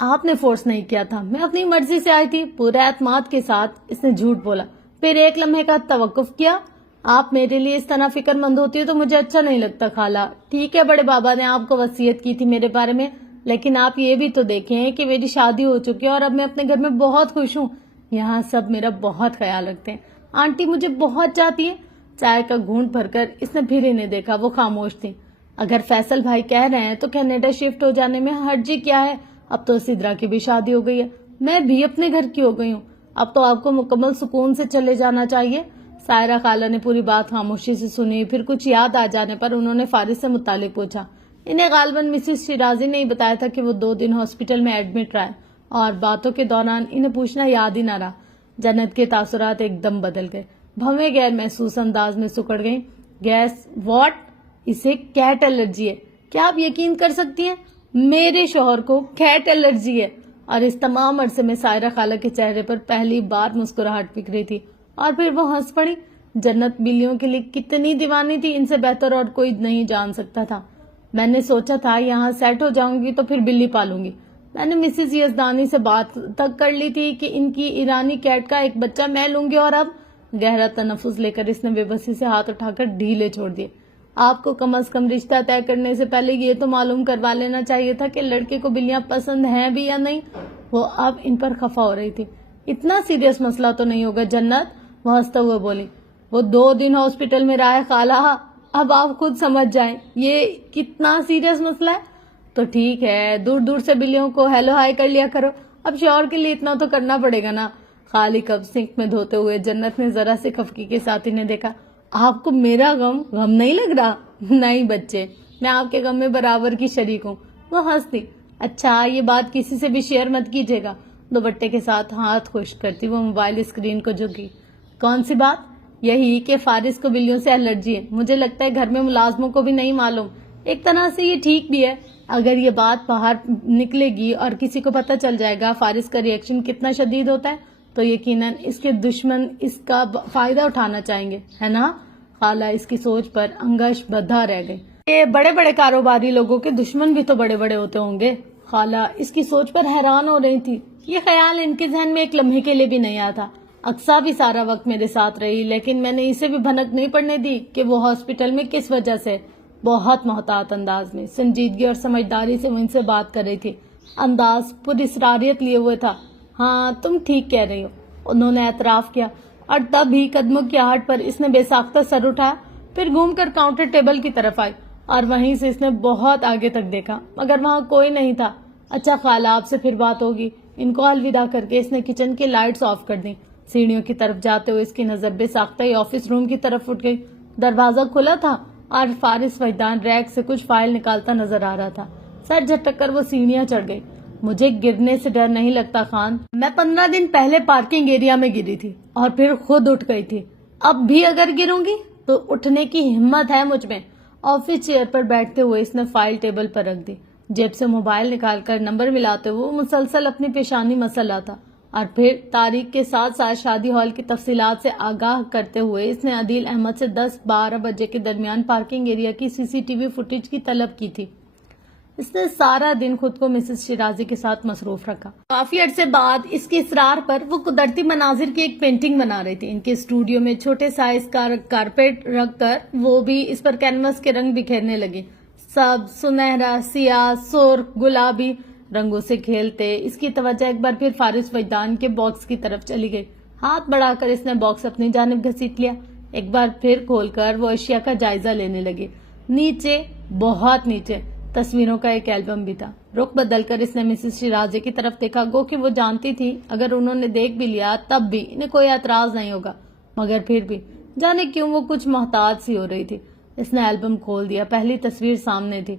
آپ نے فورس نہیں کیا تھا، میں اپنی مرضی سے آئی تھی، پورے اعتماد کے ساتھ۔ اس نے جھوٹ بولا، پھر ایک لمحے کا توقف کیا۔ آپ میرے لیے اس طرح فکر مند ہوتی ہے تو مجھے اچھا نہیں لگتا خالہ۔ ٹھیک ہے، بڑے بابا نے آپ کو وصیت کی تھی میرے بارے میں، لیکن آپ یہ بھی تو دیکھیں کہ میری شادی ہو چکی ہے اور اب میں اپنے گھر میں بہت خوش ہوں، یہاں سب میرا بہت خیال رکھتے ہیں، آنٹی مجھے بہت چاہتی ہے۔ چائے کا گھونٹ بھر کر اس نے پھر انہیں دیکھا، وہ خاموش تھی۔ اگر فیصل بھائی کہہ رہے ہیں تو کینیڈا شفٹ ہو جانے میں حرجی کیا ہے؟ اب تو سدرا کی بھی شادی ہو گئی ہے، میں بھی اپنے گھر کی ہو گئی ہوں، اب تو آپ کو مکمل سکون سے چلے جانا چاہیے۔ سائرہ خالہ نے پوری بات خاموشی سے سنی، پھر کچھ یاد آ جانے پر انہوں نے فارس سے متعلق پوچھا۔ انہیں غالباً مسز شیرازی نے ہی بتایا تھا کہ وہ 2 دن ہاسپٹل میں ایڈمٹ رہے، اور باتوں کے دوران انہیں پوچھنا یاد ہی نہ رہا۔ جنت کے تاثرات ایک دم بدل گئے، بھویں غیر محسوس انداز میں سکڑ گئیں۔ Guess what? اسے کیٹ الرجی ہے، کیا آپ یقین کر سکتی ہیں؟ میرے شوہر کو کیٹ الرجی ہے۔ اور اس تمام عرصے میں سائرہ خالہ کے چہرے پر پہلی بار مسکراہٹ بکھری تھی، اور پھر وہ ہنس پڑی۔ جنت بلیوں کے لیے کتنی دیوانی تھی، ان سے بہتر اور کوئی نہیں جان سکتا تھا۔ میں نے سوچا تھا یہاں سیٹ ہو جاؤں گی تو پھر بلی پالوں گی، میں نے مسز یزدانی سے بات تک کر لی تھی کہ ان کی ایرانی کیٹ کا ایک بچہ میں لوں گی، اور اب گہرا تنفس لے کر اس نے بے بسی سے ہاتھ اٹھا کر ڈھیلے چھوڑ دیے۔ آپ کو کم از کم رشتہ طے کرنے سے پہلے یہ تو معلوم کروا لینا چاہیے تھا کہ لڑکے کو بلیاں پسند ہیں بھی یا نہیں۔ وہ اب ان پر خفا ہو رہی تھی۔ اتنا سیریس مسئلہ تو نہیں ہوگا جنت، وہ ہنستے ہوئے بولی۔ وہ 2 دن ہاسپٹل میں رہا ہے خالہ، اب آپ خود سمجھ جائیں یہ کتنا سیریس مسئلہ ہے۔ تو ٹھیک ہے، دور دور سے بلیوں کو ہیلو ہائی کر لیا کرو، اب شوہر کے لیے اتنا تو کرنا پڑے گا نا۔ خالی کپ سنک میں دھوتے ہوئے جنت نے ذرا سے خفگی کے ساتھ انہیں دیکھا۔ آپ کو میرا غم نہیں لگ رہا؟ نہیں بچے، میں آپ کے غم میں برابر کی شریک ہوں، وہ ہنس دی۔ اچھا، یہ بات کسی سے بھی شیئر مت کیجیے گا۔ دوپٹے کے ساتھ ہاتھ خشک کرتی وہ موبائل اسکرین کو جھکی۔ کون سی بات؟ یہی کہ فارس کو بلیوں سے الرجی ہے، مجھے لگتا ہے گھر میں ملازموں کو بھی نہیں معلوم۔ ایک طرح سے یہ ٹھیک بھی ہے، اگر یہ بات باہر نکلے گی اور کسی کو پتہ چل جائے گا فارس کا ری ایکشن کتنا شدید ہوتا ہے تو یقیناً اس کے دشمن اس کا فائدہ اٹھانا چاہیں گے، ہے نا؟ خالہ اس کی سوچ پر انگش بدھا رہ گئی۔ یہ بڑے بڑے کاروباری لوگوں کے دشمن بھی تو بڑے بڑے ہوتے ہوں گے۔ خالہ اس کی سوچ پر حیران ہو رہی تھی، یہ خیال ان کے ذہن میں ایک لمحے کے لیے بھی نہیں آیا تھا۔ اقصیٰ بھی سارا وقت میرے ساتھ رہی، لیکن میں نے اسے بھی بھنک نہیں پڑنے دی کہ وہ ہاسپٹل میں کس وجہ سے۔ بہت محتاط انداز میں، سنجیدگی اور سمجھداری سے وہ ان سے بات کر رہی تھی، انداز پر اسراریت لیے ہوئے تھا۔ ہاں تم ٹھیک کہہ رہی ہو، انہوں نے اعتراف کیا، اور تب ہی قدموں کی آہٹ پر اس نے بے ساختہ سر اٹھایا، پھر گھوم کر کاؤنٹر ٹیبل کی طرف آئی، اور وہیں سے اس نے بہت آگے تک دیکھا مگر وہاں کوئی نہیں تھا۔ اچھا خالہ، آپ سے پھر بات ہوگی۔ ان کو الوداع کر کے اس نے کچن کی لائٹس آف کر دیں۔ سیڑھیوں کی طرف جاتے ہوئے اس کی نظر بے ساختہ ہی آفس روم کی طرف اٹھ گئی۔ دروازہ کھلا تھا اور فارس وجدان ریک سے کچھ فائل نکالتا نظر آ رہا تھا۔ سر جھٹک کر وہ سیڑھیاں چڑھ گئی۔ مجھے گرنے سے ڈر نہیں لگتا خان، میں 15 دن پہلے پارکنگ ایریا میں گری تھی اور پھر خود اٹھ گئی تھی، اب بھی اگر گروں گی تو اٹھنے کی ہمت ہے مجھ میں۔ آفس چیئر پر بیٹھتے ہوئے اس نے فائل ٹیبل پر رکھ دی، جیب سے موبائل نکال کر نمبر ملاتے ہوئے وہ مسلسل اپنی پیشانی مسل رہا تھا، اور پھر تاریخ کے ساتھ ساتھ شادی ہال کی تفصیلات سے آگاہ کرتے ہوئے اس نے عدیل احمد سے 10-12 بجے کے درمیان پارکنگ ایریا کی CCTV فوٹیج کی طلب کی تھی۔ اس نے سارا دن خود کو مسز شیرازی کے ساتھ مصروف رکھا۔ کافی عرصے بعد اس کے اصرار پر وہ قدرتی مناظر کی ایک پینٹنگ بنا رہی تھی۔ ان کے اسٹوڈیو میں چھوٹے سائز کا کارپیٹ رکھ کر وہ بھی اس پر کینوس کے رنگ بکھیرنے لگی، سب، سنہرا، سیاہ، سرخ، گلابی، رنگوں سے کھیلتے اس کی توجہ ایک بار پھر فارس وجدان کے باکس کی طرف چلی گئی۔ ہاتھ بڑھا کر اس نے باکس اپنی جانب گھسیٹ لیا۔ ایک بار پھر کھول کر وہ اشیاء کا جائزہ لینے لگے۔ نیچے، بہت نیچے، تصویروں کا ایک البم بھی تھا۔ رخ بدل کر اس نے مسز شیرازی کی طرف دیکھا، گو کہ وہ جانتی تھی اگر انہوں نے دیکھ بھی لیا تب بھی انہیں کوئی اعتراض نہیں ہوگا، مگر پھر بھی جانے کیوں وہ کچھ محتاط سی ہو رہی تھی۔ اس نے البم کھول دیا۔ پہلی تصویر سامنے تھی۔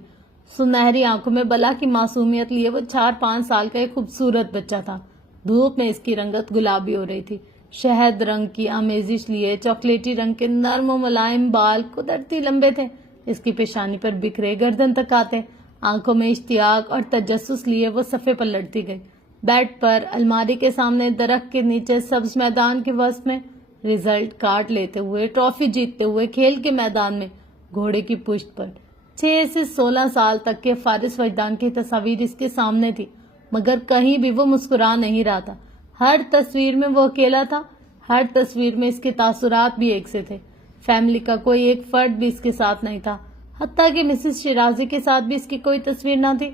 سنہری آنکھوں میں بلا کی معصومیت لیے وہ 4-5 سال کا ایک خوبصورت بچہ تھا۔ دھوپ میں اس کی رنگت گلابی ہو رہی تھی۔ شہد رنگ کی آمیزش لیے چاکلیٹی رنگ کے نرم و ملائم بال قدرتی لمبے تھے، اس کی پیشانی پر بکھرے گردن تک آتے۔ آنکھوں میں اشتیاق اور تجسس لیے وہ صفحے پر لڑتی گئی۔ بیڈ پر، الماری کے سامنے، درخت کے نیچے، سبز میدان کے وسط میں، رزلٹ کارڈ لیتے ہوئے، ٹرافی جیتتے ہوئے، کھیل کے میدان میں، گھوڑے کی پشت پر 6 سے 16 سال تک کے فارس وجدان کی تصاویر اس کے سامنے تھی، مگر کہیں بھی وہ مسکرا نہیں رہا تھا۔ ہر تصویر میں وہ اکیلا تھا، ہر تصویر میں اس کے تاثرات بھی ایک سے تھے۔ فیملی کا کوئی ایک فرد بھی اس کے ساتھ نہیں تھا، حتیٰ کہ مسز شیرازی کے ساتھ بھی اس کی کوئی تصویر نہ تھی۔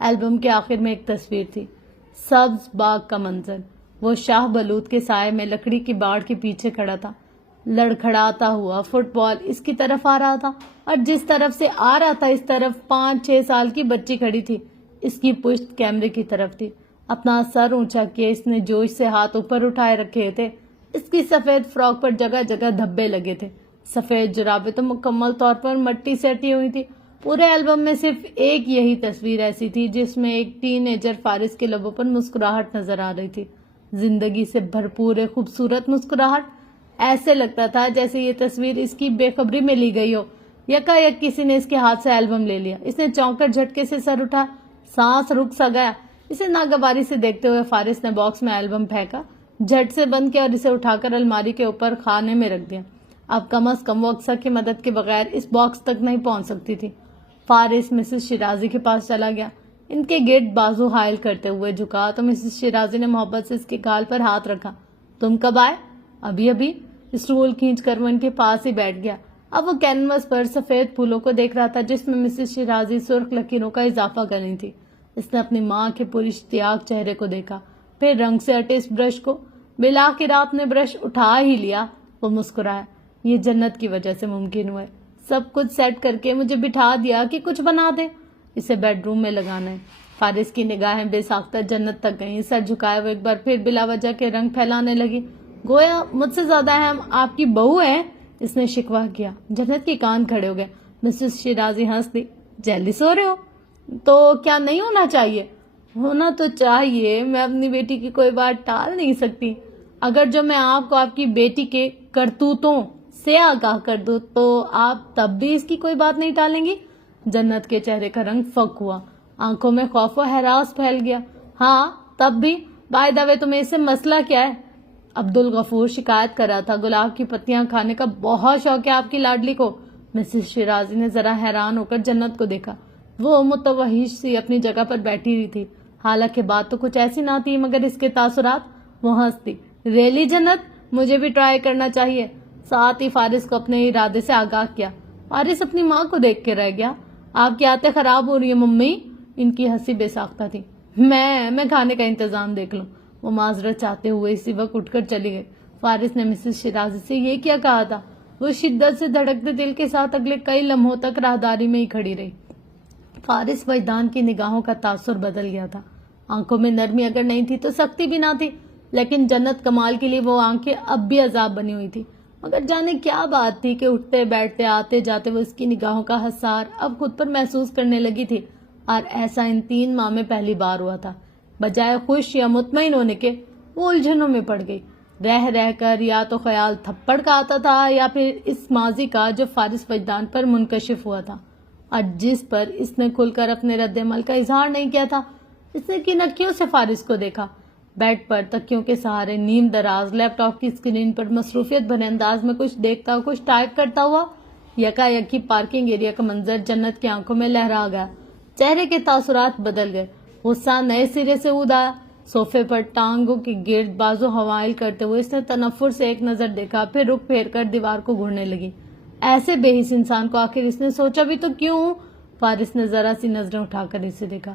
البم کے آخر میں ایک تصویر تھی، سبز باغ کا منظر۔ وہ شاہ بلوط کے سائے میں لکڑی کی باڑ کے پیچھے کھڑا تھا۔ لڑکھڑاتا ہوا فٹ بال اس کی طرف آ رہا تھا، اور جس طرف سے آ رہا تھا اس طرف 5-6 سال کی بچی کھڑی تھی۔ اس کی پشت کیمرے کی طرف تھی۔ اپنا سر اونچا کیے اس نے جوش سے ہاتھ اوپر اٹھائے رکھے تھے۔ اس کی سفید فراک پر جگہ جگہ دھبے لگے تھے۔ سفید جرابیں تو مکمل طور پر مٹی سے ہٹی ہوئی تھی۔ پورے البم میں صرف ایک یہی تصویر ایسی تھی جس میں ایک ٹین ایجر فارس کے لبوں پر مسکراہٹ نظر آ رہی تھی، زندگی سے بھرپور ایک خوبصورت مسکراہٹ۔ ایسے لگتا تھا جیسے یہ تصویر اس کی بے خبری میں لی گئی ہو۔ یکایک کسی نے اس کے ہاتھ سے البم لے لیا۔ اس نے چونک کر جھٹکے سے سر اٹھا، سانس رک سا گیا۔ اسے ناگواری سے دیکھتے ہوئے فارس نے باکس میں البم پھینکا، جھٹ سے بند کیا اور اسے اٹھا کر الماری کے اوپر خانے میں رکھ دیا۔ اب کم از کم وہ اکثر کی مدد کے بغیر اس باکس تک نہیں پہنچ سکتی تھی۔ فارس مسز شیرازی کے پاس چلا گیا، ان کے گرد بازو حائل کرتے ہوئے جھکا تو مسز شیرازی نے محبت سے اس کے گال پر ہاتھ رکھا۔ تم کب آئے؟ ابھی۔ اسٹول کھینچ کر وہ ان کے پاس ہی بیٹھ گیا۔ اب وہ کینوس پر سفید پھولوں کو دیکھ رہا تھا جس میں مسز شیرازی سرخ لکیروں کا اضافہ کر رہی تھی۔ اس نے اپنی ماں کے پوری اشتیاق چہرے کو دیکھا، پھر رنگ سے ہٹے اس برش کو۔ بالآخر آپ نے برش اٹھا ہی لیا۔ وہ مسکرایا۔ یہ جنت کی وجہ سے ممکن ہوا ہے۔ سب کچھ سیٹ کر کے مجھے بٹھا دیا کہ کچھ بنا دے، اسے بیڈ روم میں لگانا ہے۔ فارس کی نگاہیں بے ساختہ جنت تک گئیں۔ سر جھکائے وہ ایک بار پھر بلا وجہ کے رنگ پھیلانے لگی۔ گویا مجھ سے زیادہ اہم آپ کی بہو ہے، اس نے شکوہ کیا۔ جنت کے کان کھڑے ہو گئے۔ مسز شیرازی ہنس دی۔ جیلس ہو رہے ہو؟ تو کیا نہیں ہونا چاہیے؟ ہونا تو چاہیے، میں اپنی بیٹی کی کوئی بات ٹال نہیں سکتی۔ اگر جو میں آپ کو آپ کی بیٹی کے کرتوتوں سے آگاہ کر دوں تو آپ تب بھی اس کی کوئی بات نہیں ٹالیں گی؟ جنت کے چہرے کا رنگ فک ہوا، آنکھوں میں خوف و ہراس پھیل گیا۔ ہاں تب بھی۔ بائی دا وے تمہیں اس سے مسئلہ کیا ہے؟ عبدالغفور شکایت کر رہا تھا گلاب کی پتیاں کھانے کا بہت شوق ہے آپ کی لاڈلی کو۔ مسز شیرازی نے ذرا حیران ہو کر جنت کو دیکھا۔ وہ متوحش سی اپنی جگہ پر بیٹھی رہی تھی، حالانکہ بات تو کچھ ایسی نہ تھی مگر اس کے تاثرات۔ وہ ہنستی۔ ریلی جنت، مجھے بھی ٹرائی کرنا چاہیے۔ ساتھ ہی فارس کو اپنے ارادے سے آگاہ کیا۔ فارس اپنی ماں کو دیکھ کے رہ گیا۔ آپ کی عادتیں خراب ہو رہی ہیں ممی۔ ان کی ہنسی بے ساختہ تھی۔ میں کھانے کا انتظام دیکھ لوں۔ وہ معذرت چاہتے ہوئے اسی وقت اٹھ کر چلی گئی۔ فارس نے مسز شیرازی سے یہ کیا کہا تھا؟ وہ شدت سے دھڑکتے دل کے ساتھ اگلے کئی لمحوں تک راہداری میں ہی کھڑی رہی۔ فارس وجدان کی نگاہوں کا تاثر بدل گیا تھا۔ آنکھوں میں نرمی اگر نہیں تھی تو سختی بھی نہ تھی، لیکن جنت کمال کے لیے وہ آنکھیں اب بھی عذاب بنی ہوئی تھی۔ مگر جانے کیا بات تھی کہ اٹھتے بیٹھتے آتے جاتے وہ اس کی نگاہوں کا حصار اب خود پر محسوس کرنے لگی تھی، اور ایسا ان 3 ماہ میں پہلی بار ہوا تھا۔ بجائے خوش یا مطمئن ہونے کے وہ الجھنوں میں پڑ گئی، رہ کر یا تو خیال تھپڑ کا آتا تھا یا پھر اس ماضی کا جو فارس وجدان پر منکشف ہوا تھا اور جس پر اس نے کھل کر اپنے رد عمل کا اظہار نہیں کیا تھا۔ اس نے کن اکھیوں سے فارس کو دیکھا، بیڈ پر تکیوں کے سہارے نیم دراز لیپ ٹاپ کی اسکرین پر مصروفیت بھرے انداز میں کچھ دیکھتا ہوا، کچھ ٹائپ کرتا ہوا۔ یکایک پارکنگ ایریا کا منظر جنت کی آنکھوں میں لہرا گیا، چہرے کے تاثرات بدل گئے، غصہ نئے سرے سے اود آیا۔ صوفے پر ٹانگوں کے گرد بازو حوائل کرتے ہوئے اس نے تنفر سے ایک نظر دیکھا، پھر رخ پھیر کر دیوار کو گھورنے لگی۔ ایسے بے حس انسان کو آخر اس نے سوچا بھی تو کیوں؟ فارس نے ذرا سی نظریں اٹھا کر اسے دیکھا۔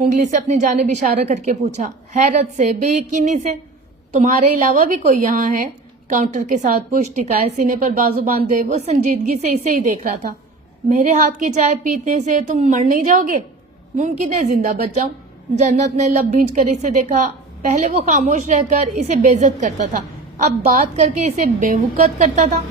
انگلی سے اپنی جانب اشارہ کر کے پوچھا، حیرت سے، بے یقینی سے۔ تمہارے علاوہ بھی کوئی یہاں ہے؟ کاؤنٹر کے ساتھ پشت ٹکائے سینے پر بازو باندھے وہ سنجیدگی سے اسے ہی دیکھ رہا تھا۔ میرے ہاتھ کی چائے پینے سے تم مر نہیں جاؤ گے؟ ممکن ہے زندہ بچ جاؤں۔ جنت نے لب بھینچ کر اسے دیکھا۔ پہلے وہ خاموش رہ کر اسے بے عزت کرتا تھا، اب بات کر کے اسے بے وقت کرتا تھا۔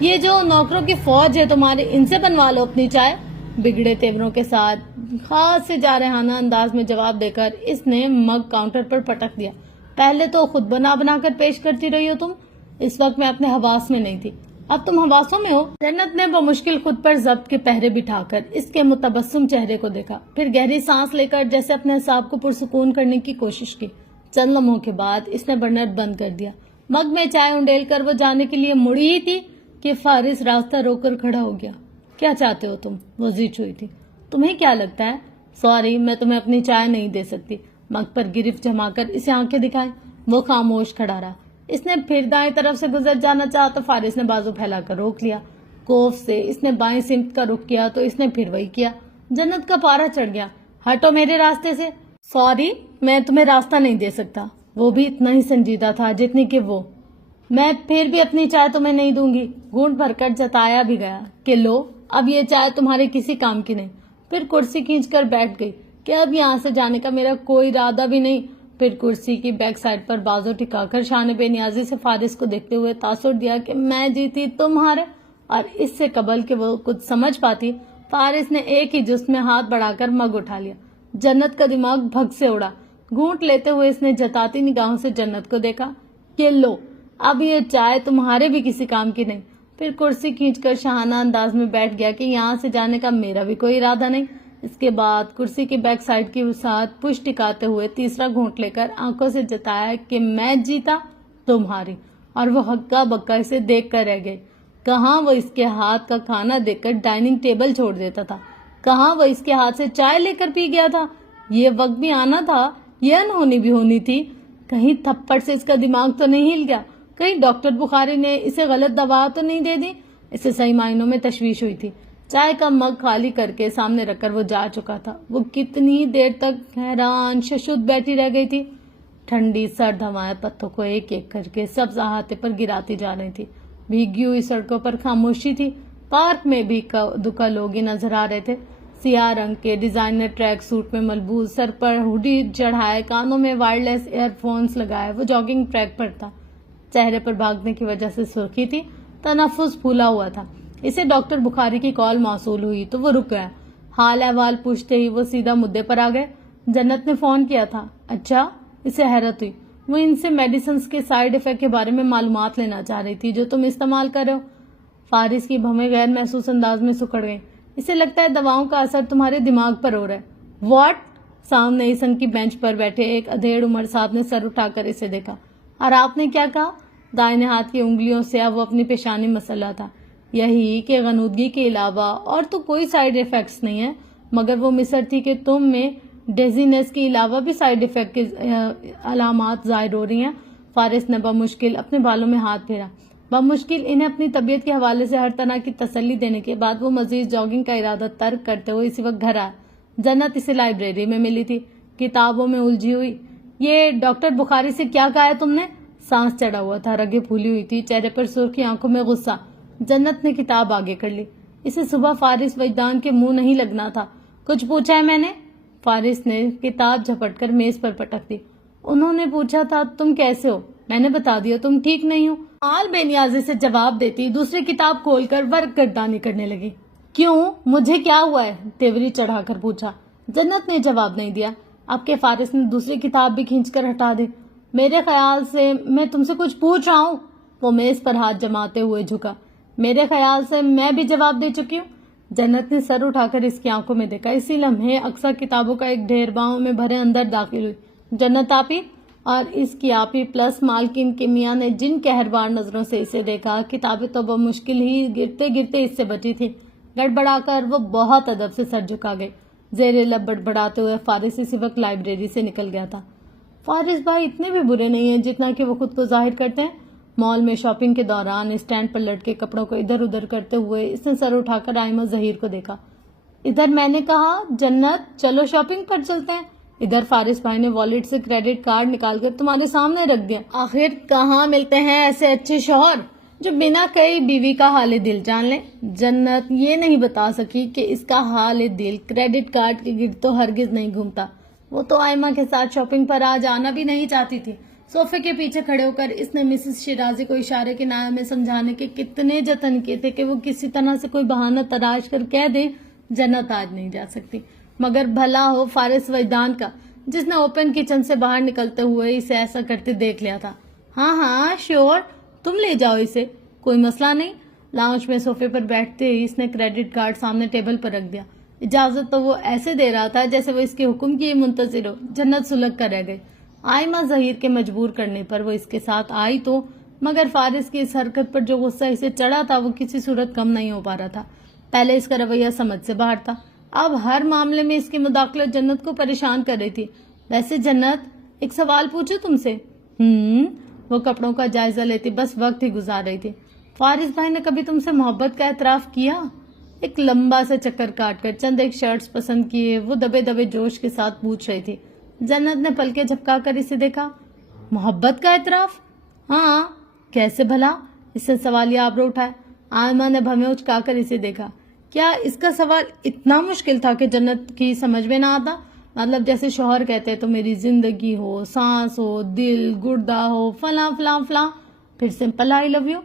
یہ جو نوکروں کی فوج ہے تمہارے، ان سے بنوا لو اپنی چائے۔ بگڑے تیوروں کے ساتھ خاص سے جارحانہ انداز میں جواب دے کر اس نے مگ کاؤنٹر پر پٹک دیا۔ پہلے تو خود بنا بنا کر پیش کرتی رہی ہو تم۔ اس وقت میں اپنے حواس میں نہیں تھی، اب تم حواسوں میں ہو۔ جنت نے بمشکل خود پر ضبط کے پہرے بٹھا کر اس کے متبسم چہرے کو دیکھا، پھر گہری سانس لے کر جیسے اپنے حساب کو پرسکون کرنے کی کوشش کی۔ چند لمحوں کے بعد اس نے برنر بند کر دیا۔ مگ میں چائے انڈیل کر وہ جانے کے لیے مڑی ہی تھی کہ فارس راستہ روک کر کھڑا ہو گیا۔ کیا چاہتے ہو تم؟ وہ زی چوئی تھی۔ تمہیں کیا لگتا ہے؟ سوری، میں تمہیں اپنی چائے نہیں دے سکتی۔ مگ پر گرفت جما کر اسے آنکھیں دکھائیں۔ وہ خاموش کھڑا رہا۔ اس نے پھر دائیں طرف سے گزر جانا چاہا تو فارس نے بازو پھیلا کر روک لیا۔ کوف سے اس نے بائیں سمت کا رخ کیا تو اس نے پھر وہی کیا۔ جنت کا پارا چڑھ گیا۔ ہٹو میرے راستے سے۔ سوری، میں تمہیں راستہ نہیں دے سکتا۔ وہ بھی اتنا ہی سنجیدہ تھا جتنی کہ وہ۔ میں پھر بھی اپنی چائے تمہیں نہیں دوں گی۔ گھونٹ بھر کر جتایا بھی گیا کہ لو، اب یہ چائے تمہارے کسی کام کی نہیں۔ پھر کرسی کھینچ کر بیٹھ گئی کہ اب یہاں سے جانے کا میرا کوئی ارادہ بھی نہیں۔ پھر کرسی کی بیک سائڈ پر بازو ٹکا کر شان بے نیازی سے فارس کو دیکھتے ہوئے تاثر دیا کہ میں جیتی تم ہارے۔ اور اس سے قبل کہ وہ کچھ سمجھ پاتی، فارس نے ایک ہی جست میں ہاتھ بڑھا کر مگ اٹھا لیا۔ جنت کا دماغ بھگ سے اڑا۔ گھونٹ لیتے ہوئے اس نے جتاتی نگاہوں سے جنت کو دیکھا کہ لو، اب یہ چائے تمہارے بھی کسی کام کی نہیں۔ پھر کرسی کھینچ کر شاہانہ انداز میں بیٹھ گیا کہ یہاں سے جانے کا میرا بھی کوئی ارادہ نہیں۔ اس کے بعد کرسی کی بیک سائڈ کی وسعت پشت ٹکاتے ہوئے تیسرا گھونٹ لے کر آنکھوں سے جتایا کہ میں جیتا تم ہاری۔ اور وہ ہکا بکا اسے دیکھ کر رہ گئے۔ کہاں وہ اس کے ہاتھ کا کھانا دیکھ کر ڈائننگ ٹیبل چھوڑ دیتا تھا، کہاں وہ اس کے ہاتھ سے چائے لے کر پی گیا تھا۔ یہ وقت بھی آنا تھا، یہ انہونی بھی ہونی تھی۔ کہیں تھپڑ سے اس کا دماغ تو نہیں ہل گیا، کہیں ڈاکٹر بخاری نے اسے غلط دوا تو نہیں دے دی۔ اسے صحیح معنوں میں تشویش ہوئی تھی۔ چائے کا مگ خالی کر کے سامنے رکھ کر وہ جا چکا تھا۔ وہ کتنی دیر تک حیران ششد بیٹھی رہ گئی تھی۔ ٹھنڈی سرد ہوائیں پتوں کو ایک ایک کر کے سبز احاطے پر گراتی جا رہی تھی۔ بھیگی ہوئی سڑکوں پر خاموشی تھی۔ پارک میں بھی دکا لوگ ہی نظر آ رہے تھے۔ سیاہ رنگ کے ڈیزائنر ٹریک سوٹ میں ملبوس، سر پر ہوڈی چڑھائے، کانوں میں وائرلیس ایئر فونز لگائے وہ جاگنگ ٹریک پر تھا۔ چہرے پر بھاگنے کی وجہ سے سرخی تھی، تنفس پھولا ہوا تھا۔ اسے ڈاکٹر بخاری کی کال موصول ہوئی تو وہ رک گیا۔ حال احوال پوچھتے ہی وہ سیدھا مدعے پر آ گئے۔ جنت نے فون کیا تھا۔ اچھا، اسے حیرت ہوئی۔ وہ ان سے میڈیسنز کے سائیڈ ایفیکٹ کے بارے میں معلومات لینا چاہ رہی تھی جو تم استعمال کر رہے ہو۔ فارس کی بھویں غیر محسوس انداز میں سکڑ گئیں۔ اسے لگتا ہے دواؤں کا اثر تمہارے دماغ پر ہو رہا ہے۔ واٹ؟ سامنے ایسن کی بینچ پر بیٹھے ایک ادھیڑ عمر صاحب نے سر اٹھا کر اسے دیکھا۔ اور آپ نے کیا کہا؟ دائیں ہاتھ کی انگلیوں سے اب وہ اپنی پیشانی مسلا تھا۔ یہی کہ غنودگی کے علاوہ اور تو کوئی سائیڈ ایفیکٹس نہیں ہے، مگر وہ مصر تھی کہ تم میں ڈیزینس کے علاوہ بھی سائیڈ ایفیکٹ کی علامات ظاہر ہو رہی ہیں۔ فارس نے بمشکل اپنے بالوں میں ہاتھ پھیرا۔ بمشکل انہیں اپنی طبیعت کے حوالے سے ہر طرح کی تسلی دینے کے بعد وہ مزید جاگنگ کا ارادہ ترک کرتے ہوئے اسی وقت گھر آیا۔ جنت اسے لائبریری میں ملی تھی، کتابوں میں الجھی ہوئی۔ یہ ڈاکٹر بخاری سے کیا کہا ہے تم نے؟ سانس چڑھا ہوا تھا، رگیں پھولی ہوئی تھی، چہرے پر سرخی، آنکھوں میں غصہ۔ جنت نے کتاب آگے کر لی۔ اسے صبح فارس وجدان کے منہ نہیں لگنا تھا۔ کچھ پوچھا ہے میں نے؟ فارس نے کتاب جھپٹ کر میز پر پٹک دی۔ انہوں نے پوچھا تھا تم کیسے ہو؟ میں نے بتا دیا تم ٹھیک نہیں ہو۔ حال بے نیازی سے جواب دیتی دوسری کتاب کھول کر ورق گردانی کرنے لگی۔ کیوں؟ مجھے کیا ہوا ہے؟ تیوری چڑھا کر پوچھا۔ جنت نے جواب نہیں دیا۔ اب کے فارس نے دوسری کتاب بھی کھینچ کر ہٹا دی۔ میرے خیال سے میں تم سے کچھ پوچھ رہا ہوں۔ وہ میز پر ہاتھ جماتے ہوئے جھکا۔ میرے خیال سے میں بھی جواب دے چکی ہوں۔ جنت نے سر اٹھا کر اس کی آنکھوں میں دیکھا۔ اسی لمحے اکثر کتابوں کا ایک ڈھیر باہوں میں بھرے اندر داخل ہوئی۔ جنت آپی؟ اور اس کی آپی پلس مالکن کے میاں نے جن قہربار نظروں سے اسے دیکھا، کتابیں تو بمشکل ہی گرتے گرتے اس سے بچی تھی۔ گڑبڑا کر وہ بہت ادب سے سر جھکا گئی۔ زیر لب بڑبڑاتے ہوئے فارس اسی وقت لائبریری سے نکل گیا تھا۔ فارس بھائی اتنے بھی برے نہیں ہیں جتنا کہ وہ خود کو ظاہر کرتے ہیں۔ مال میں شاپنگ کے دوران اسٹینڈ پر لٹکے کپڑوں کو ادھر ادھر کرتے ہوئے اس نے سر اٹھا کر آئمہ ظہیر کو دیکھا۔ ادھر میں نے کہا جنت چلو شاپنگ پر چلتے ہیں۔ ادھر فارس بھائی نے والٹ سے کریڈٹ کارڈ نکال کر تمہارے سامنے رکھ دیا. آخر کہاں ملتے ہیں ایسے اچھے شوہر جو بنا کئی بیوی کا حال دل جان لیں. جنت یہ نہیں بتا سکی کہ اس کا حال دل کریڈٹ کارڈ کے گرد تو ہرگز نہیں گھومتا. وہ تو آئمہ کے ساتھ شاپنگ پر آج آنا بھی نہیں چاہتی تھی. صوفے کے پیچھے کھڑے ہو کر اس نے مسز شیرازی کو اشارے کے نائب میں سمجھانے کے کتنے جتن کیے تھے کہ وہ کسی طرح سے کوئی بہانہ تلاش کر کہہ دے جنت آج نہیں جا سکتی. مگر بھلا ہو فارس وجدان کا جس نے اوپن کچن سے باہر نکلتے ہوئے اسے ایسا کرتے دیکھ لیا تھا. ہاں شیور تم لے جاؤ اسے, کوئی مسئلہ نہیں. لاؤنج میں صوفے پر بیٹھتے ہی اس نے کریڈٹ کارڈ سامنے ٹیبل پر رکھ دیا. اجازت تو وہ ایسے دے رہا تھا جیسے وہ اس کے حکم کی منتظر ہو. جنت سلگ کر رہ گئی. آئمہ ظہیر کے مجبور کرنے پر وہ اس کے ساتھ آئی تو, مگر فارس کی اس حرکت پر جو غصہ اسے چڑھا تھا وہ کسی صورت کم نہیں ہو پا رہا تھا. پہلے اس کا رویہ سمجھ سے باہر تھا, اب ہر معاملے میں اس کی مداخلت جنت کو پریشان کر رہی تھی. ویسے جنت ایک سوال پوچھو تم سے. وہ کپڑوں کا جائزہ لیتی بس وقت ہی گزار رہی تھی. فارس بھائی نے کبھی تم سے محبت کا اعتراف کیا؟ ایک لمبا سے چکر کاٹ کر چند ایک شرٹس پسند کیے وہ دبے دبے جوش کے ساتھ پوچھ رہی تھی. جنت نے پلکیں جھپکا کر اسے دیکھا. محبت کا اعتراف؟ ہاں کیسے بھلا؟ اس سے سوالیہ آبرو اٹھایا. آئمہ نے بھویں اچکا کر اسے دیکھا. کیا اس کا سوال اتنا مشکل تھا کہ جنت کی سمجھ میں نہ آتا؟ مطلب جیسے شوہر کہتے تو میری زندگی ہو, سانس ہو, دل, گردہ ہو, فلاں فلاں فلاں, پھر سمپل آئی لو یو.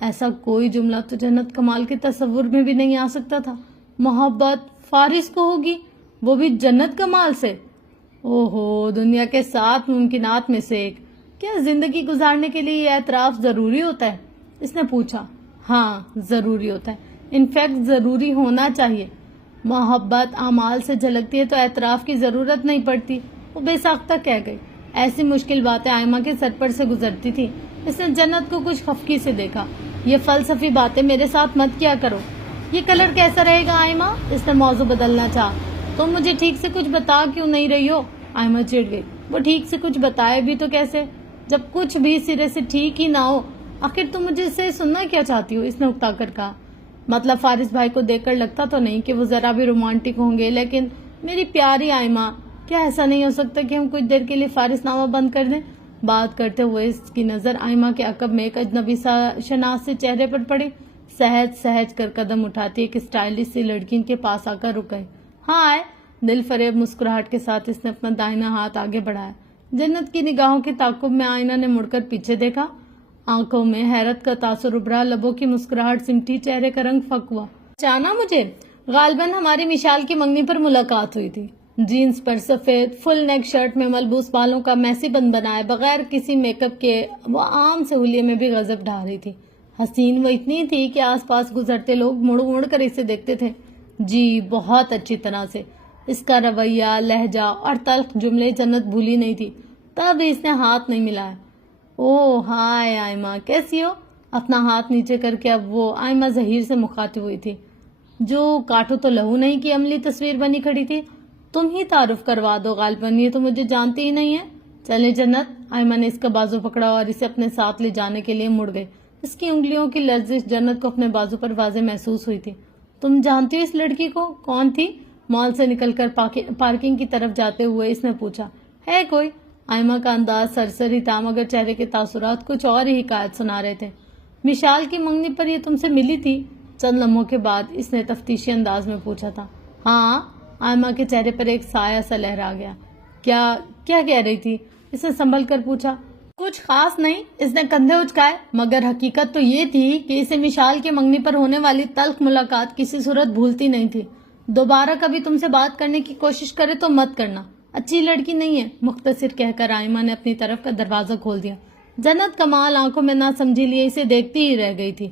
ایسا کوئی جملہ تو جنت کمال کے تصور میں بھی نہیں آ سکتا تھا. محبت فارس کو ہوگی, وہ بھی جنت کمال سے. اوہو, دنیا کے 7 ممکنات میں سے ایک. کیا زندگی گزارنے کے لیے یہ اعتراف ضروری ہوتا ہے؟ اس نے پوچھا. ہاں ضروری ہوتا ہے, انفیکٹ ضروری ہونا چاہیے. محبت اعمال سے جھلکتی ہے تو اعتراف کی ضرورت نہیں پڑتی. وہ بے ساختہ کہہ گئی. ایسی مشکل باتیں آئمہ کے سر پر سے گزرتی تھی. اس نے جنت کو کچھ خفگی سے دیکھا. یہ فلسفی باتیں میرے ساتھ مت کیا کرو. یہ کلر کیسا رہے گا آئمہ؟ اس نے موضوع بدلنا چاہا. تم مجھے ٹھیک سے کچھ بتا کیوں نہیں رہی ہو؟ آئمہ چڑ گئی. وہ ٹھیک سے کچھ بتائے بھی تو کیسے جب کچھ بھی سرے سے ٹھیک ہی نہ ہو؟ آخر تم مجھے سے سننا کیا چاہتی ہو؟ اس نے اکتا کر کہا. مطلب فارس بھائی کو دیکھ کر لگتا تو نہیں کہ وہ ذرا بھی رومانٹک ہوں گے, لیکن میری پیاری آئمہ, کیا ایسا نہیں ہو سکتا کہ ہم کچھ دیر کے لیے فارس نامہ بند کر دیں؟ بات کرتے ہوئے اس کی نظر آئمہ کے عقب میں ایک اجنبی سا شناس سے چہرے پر پڑی. سہج سہج کر قدم اٹھاتی ایک اسٹائلش سی لڑکی ان کے پاس آ کر رک گئی. ہائے, دل فریب مسکراہٹ کے ساتھ اس نے اپنا دائنا ہاتھ آگے بڑھایا. جنت کی نگاہوں کے تعاقب میں آئینہ نے مڑ کر پیچھے دیکھا. آنکھوں میں حیرت کا تاثر ابھرا, لبوں کی مسکراہٹ سمٹی, چہرے کا رنگ فک ہوا. جانا مجھے غالباً ہماری مشال کی منگنی پر ملاقات ہوئی تھی. جینز پر سفید فل نیک شرٹ میں ملبوس بالوں کا میسی بن بنائے بغیر کسی میک اپ کے وہ عام سہولیے میں بھی غضب ڈھا رہی تھی. حسین وہ اتنی تھی کہ آس پاس گزرتے لوگ مڑ مڑ کر اسے دیکھتے تھے. جی بہت اچھی طرح سے. اس کا رویہ, لہجہ اور تلخ جملے جنت بھولی نہیں تھی. تب اس نے ہاتھ نہیں ملایا. او ہائے آئمہ, کیسی ہو؟ اپنا ہاتھ نیچے کر کے اب وہ آئمہ ظہیر سے مخاطب ہوئی تھی جو کاٹو تو لہو نہیں کی عملی تصویر بنی کھڑی تھی. تم ہی تعارف کروا دو, غالباً یہ تو مجھے جانتی ہی نہیں ہے. چلے جنت. آئمہ نے اس کا بازو پکڑا اور اسے اپنے ساتھ لے جانے کے لیے مڑ گئے. اس کی انگلیوں کی لرزش جنت کو اپنے بازو پر واضح محسوس ہوئی تھی. تم جانتی ہو اس لڑکی کو؟ کون تھی؟ مال سے نکل کر پارکنگ کی طرف جاتے ہوئے اس نے پوچھا. ہے کوئی؟ آئمہ کا انداز سرسری تھا مگر چہرے کے تاثرات کچھ اور ہی حکایت سنا رہے تھے. مشال کی منگنی پر یہ تم سے ملی تھی؟ چند لمحوں کے بعد اس نے تفتیشی انداز میں پوچھا تھا. ہاں. آئمہ کے چہرے پر ایک سایہ سا لہرا گیا. کیا کہہ رہی تھی؟ اس نے سنبھل کر پوچھا. کچھ خاص نہیں. اس نے کندھے اچکائے. مگر حقیقت تو یہ تھی کہ اسے مشال کے منگنی پر ہونے والی تلخ ملاقات کسی صورت بھولتی نہیں تھی. دوبارہ کبھی تم سے بات کرنے کی کوشش کرے تو مت کرنا, اچھی لڑکی نہیں ہے, مختصر کہہ کر آئمہ نے اپنی طرف کا دروازہ کھول دیا. جنت کمال آنکھوں میں نہ سمجھی لیے اسے دیکھتی ہی رہ گئی تھی.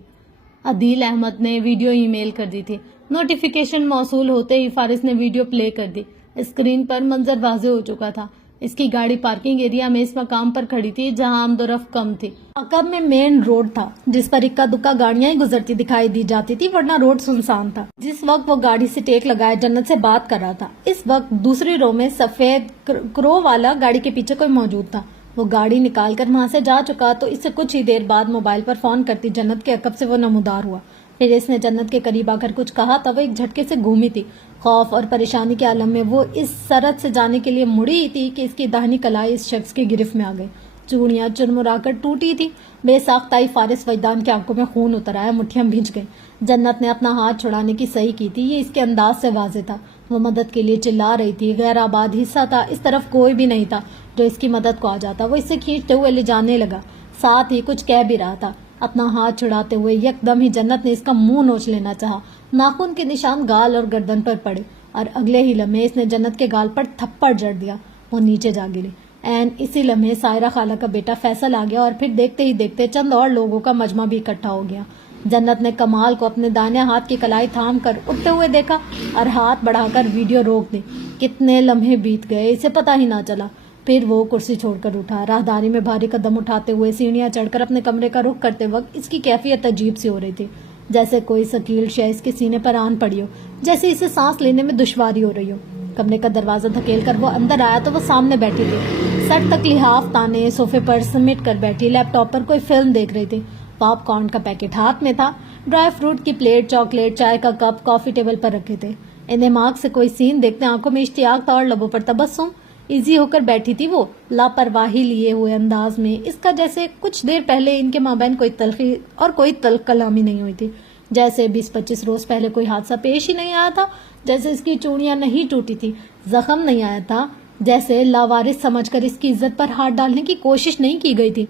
عدیل احمد نے ویڈیو ای میل کر دی تھی. نوٹیفیکیشن موصول ہوتے ہی فارس نے ویڈیو پلے کر دی. اسکرین پر منظر واضح ہو چکا تھا. اس کی گاڑی پارکنگ ایریا میں اس مقام پر کھڑی تھی جہاں آمد و رفت کم تھی. عقب میں مین روڈ تھا جس پر اکا دکا گاڑیاں ہی گزرتی دکھائی دی جاتی تھی, ورنہ روڈ سنسان تھا. جس وقت وہ گاڑی سے ٹیک لگائے جنت سے بات کر رہا تھا اس وقت دوسری رو میں سفید کرو والا گاڑی کے پیچھے کوئی موجود تھا. وہ گاڑی نکال کر وہاں سے جا چکا تو اس سے کچھ ہی دیر بعد موبائل پر فون کرتی جنت کے عقب سے وہ نمودار ہوا. پھر اس نے جنت کے قریب آ کر کچھ کہا تھا، وہ ایک جھٹکے سے گھومی تھی۔ خوف اور پریشانی کے عالم میں وہ اس سرحد سے جانے کے لیے مڑی ہی تھی کہ اس کی داہنی کلائی اس شخص کی گرفت میں آ گئی۔ چوڑیاں چرمرا کر ٹوٹی تھی، بے ساختائی فارس وجدان کی آنکھوں میں خون اتر آیا، مٹھیاں بھیج گئی۔ جنت نے اپنا ہاتھ چھڑانے کی صحیح کی تھی، یہ اس کے انداز سے واضح تھا۔ وہ مدد کے لیے چلا رہی تھی، غیر آباد حصہ تھا، اس طرف کوئی بھی نہیں تھا جو اس کی مدد کو آ جاتا۔ وہ اسے کھینچتے ہوئے لے جانے لگا، ساتھ ہی کچھ کہہ بھی رہا تھا۔ اپنا ہاتھ چھڑاتے ہوئے یک دم ہی جنت نے اس کا منہ نوچ لینا چاہا، ناخن کے نشان گال اور گردن پر پڑے اور اگلے ہی لمحے اس نے جنت کے گال پر تھپڑ جڑ دیا، وہ نیچے جا گری۔ این اسی لمحے سائرہ خالہ کا بیٹا فیصل آ گیا اور پھر دیکھتے ہی دیکھتے چند اور لوگوں کا مجمع بھی اکٹھا ہو گیا۔ جنت نے کمال کو اپنے دائیں ہاتھ کی کلائی تھام کر اٹھتے ہوئے دیکھا اور ہاتھ بڑھا کر ویڈیو روک دی۔ کتنے لمحے بیت گئے اسے پتہ ہی نہ چلا۔ پھر وہ کرسی چھوڑ کر اٹھا، راہداری میں بھاری قدم اٹھاتے ہوئے سیڑھیاں چڑھ کر اپنے کمرے کا رخ کرتے وقت اس کی کیفیت عجیب سی ہو رہی تھی، جیسے کوئی ثقیل شے اس کے سینے پر آن پڑی ہو، جیسے اسے سانس لینے میں دشواری ہو رہی ہو۔ کمرے کا دروازہ دھکیل کر وہ اندر آیا تو وہ سامنے بیٹھی تھی، سر تک لحاف تانے صوفے پر سمیٹ کر بیٹھی، لیپ ٹاپ پر کوئی فلم دیکھ رہی تھی۔ پاپ کارن کا پیکٹ ہاتھ میں تھا، ڈرائی فروٹ کی پلیٹ، چاکلیٹ، چائے کا کپ کافی ٹیبل پر رکھے تھے۔ دماغ سے کوئی سین دیکھتے آنکھوں میں اشتیاق تھا اور لبوں پر تبسم۔ ایزی ہو کر بیٹھی تھی وہ، لاپرواہی لیے ہوئے انداز میں، اس کا جیسے کچھ دیر پہلے ان کے مابین کوئی تلخی اور کوئی تلخ کلامی نہیں ہوئی تھی، جیسے 20-25 روز پہلے کوئی حادثہ پیش ہی نہیں آیا تھا، جیسے اس کی چوڑیاں نہیں ٹوٹی تھی، زخم نہیں آیا تھا، جیسے لاوارث سمجھ کر اس کی عزت پر ہاتھ ڈالنے کی کوشش نہیں کی گئی تھی۔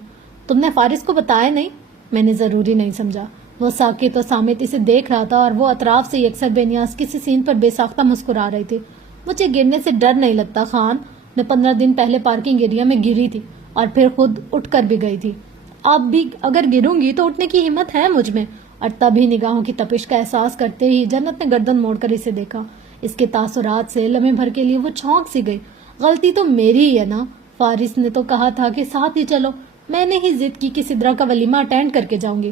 تم نے فارس کو بتایا نہیں؟ میں نے ضروری نہیں سمجھا۔ وہ ساکت و صامت اسے دیکھ رہا تھا اور وہ اطراف سے یکسر بے نیاز کسی سین پر بے ساختہ مسکرا رہی تھی۔ مجھے گرنے سے ڈر نہیں لگتا خان، میں 15 دن پہلے پارکنگ ایریا میں گری تھی اور پھر خود اٹھ کر بھی گئی تھی۔ اب بھی اگر گروں گی تو اٹھنے کی ہمت ہے مجھ میں۔ اور تب ہی نگاہوں کی تپش کا احساس کرتے ہی جنت نے گردن موڑ کر اسے دیکھا۔ اس کے تاثرات سے لمحے بھر کے لیے وہ چونک سی گئی۔ غلطی تو میری ہی ہے نا، فارس نے تو کہا تھا کہ ساتھ ہی چلو، میں نے ہی ضد کی کہ سدرا کا ولیمہ اٹینڈ کر کے جاؤں گی۔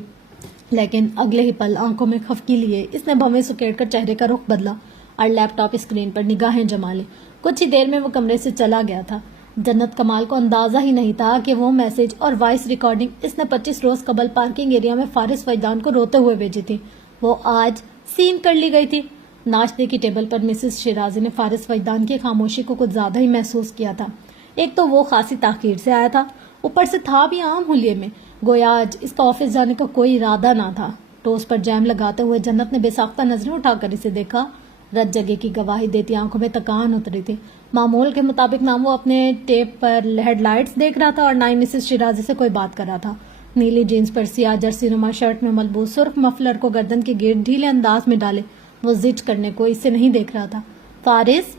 لیکن اگلے ہی پل آنکھوں میں خفگی لیے اس نے بھویں سکیڑ کر چہرے کا رخ بدلا اور لیپ ٹاپ اسکرین پر نگاہیں جما لی۔ کچھ ہی دیر میں وہ کمرے سے چلا گیا تھا۔ جنت کمال کو اندازہ ہی نہیں تھا کہ وہ میسج اور وائس ریکارڈنگ اس نے 25 روز قبل پارکنگ ایریا میں فارس وجدان کو روتے ہوئے بھیجی تھی، وہ آج سین کر لی گئی تھی۔ ناشتے کی ٹیبل پر مسز شیرازی نے فارس وجدان کی خاموشی کو کچھ زیادہ ہی محسوس کیا تھا۔ ایک تو وہ خاصی تاخیر سے آیا تھا، اوپر سے تھا بھی عام حلیے میں، گویا آج اس کا آفس جانے کا کوئی ارادہ نہ تھا۔ ٹوسٹ پر جیم لگاتے ہوئے جنت نے بے ساختہ نظریں اٹھا کر اسے دیکھا۔ رت جگہ کی گواہی دیتی آنکھوں میں تکان اتری تھی۔ معمول کے مطابق نہ وہ اپنے ٹیپ پر ہیڈ لائٹس دیکھ رہا تھا اور نہ ہی مسز شیرازی سے کوئی بات کر رہا تھا۔ نیلی جینس پر سیاہ جرسی نما شرٹ میں ملبوس سرخ مفلر کو گردن کے گرد ڈھیلے انداز میں ڈالے وہ زج کرنے کو اس سے نہیں دیکھ رہا تھا۔ فارس،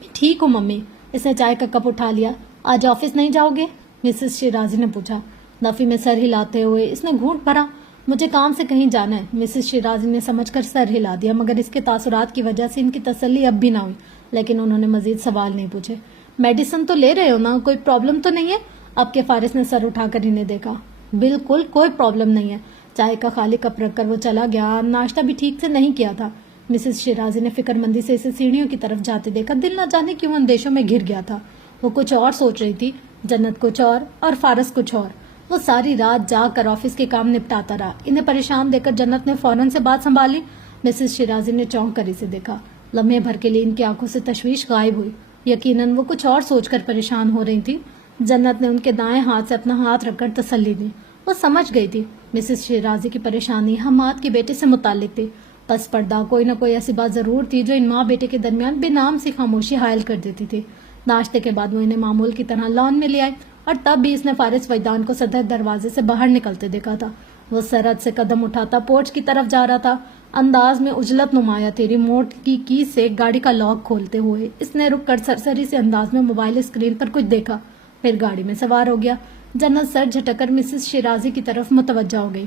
میں ٹھیک ہوں ممی۔ اس نے چائے کا کپ اٹھا لیا۔ آج آفس نہیں جاؤ گے؟ مسز شیرازی نے پوچھا۔ نفی میں سر ہلاتے ہوئے اس نے گھونٹ بھرا۔ مجھے کام سے کہیں جانا ہے۔ مسز شیرازی نے سمجھ کر سر ہلا دیا، مگر اس کے تاثرات کی وجہ سے ان کی تسلی اب بھی نہ ہوئی، لیکن انہوں نے مزید سوال نہیں پوچھے۔ میڈیسن تو لے رہے ہو نا، کوئی پرابلم تو نہیں ہے؟ اب کے فارس نے سر اٹھا کر انہیں دیکھا۔ بالکل کوئی پرابلم نہیں ہے۔ چائے کا خالی کپ رکھ کر وہ چلا گیا۔ ناشتہ بھی ٹھیک سے نہیں کیا تھا۔ مسز شیرازی نے فکر مندی سے اسے سیڑھیوں کی طرف جاتے دیکھا۔ دل نہ جانے کیوں اندیشوں میں گھر گیا تھا۔ وہ کچھ اور سوچ رہی تھی، جنت کچھ اور فارس کچھ اور۔ وہ ساری رات جاگ کر آفس کے کام نپٹاتا رہا۔ انہیں پریشان دیکھ کر جنت نے فوراً سے بات سنبھالی۔ مسز شیرازی نے چونک کر اسے دیکھا۔ لمحے بھر کے لیے ان کی آنکھوں سے تشویش غائب ہوئی۔ یقیناً وہ کچھ اور سوچ کر پریشان ہو رہی تھی۔ جنت نے ان کے دائیں ہاتھ سے اپنا ہاتھ رکھ کر تسلی دی۔ وہ سمجھ گئی تھی مسز شیرازی کی پریشانی حماد کے بیٹے سے متعلق تھی۔ پس پردہ کوئی نہ کوئی ایسی بات ضرور تھی جو ان ماں بیٹے کے درمیان بے نام سی خاموشی حائل کر دیتی تھی۔ ناشتے کے بعد وہ انہیں معمول کی طرح لان میں لے آئے اور تب بھی اس نے فارس وجدان کو صدر دروازے سے باہر نکلتے دیکھا تھا۔ وہ سرحد سے قدم اٹھاتا پورچ کی طرف جا رہا تھا، انداز میں اجلت نمایاں تھی۔ ریموٹ کی سے گاڑی کا لاک کھولتے ہوئے اس نے رک کر سرسری سے انداز میں موبائل اسکرین پر کچھ دیکھا، پھر گاڑی میں سوار ہو گیا۔ جنت سر جھٹک کر مسز شیرازی کی طرف متوجہ ہو گئی،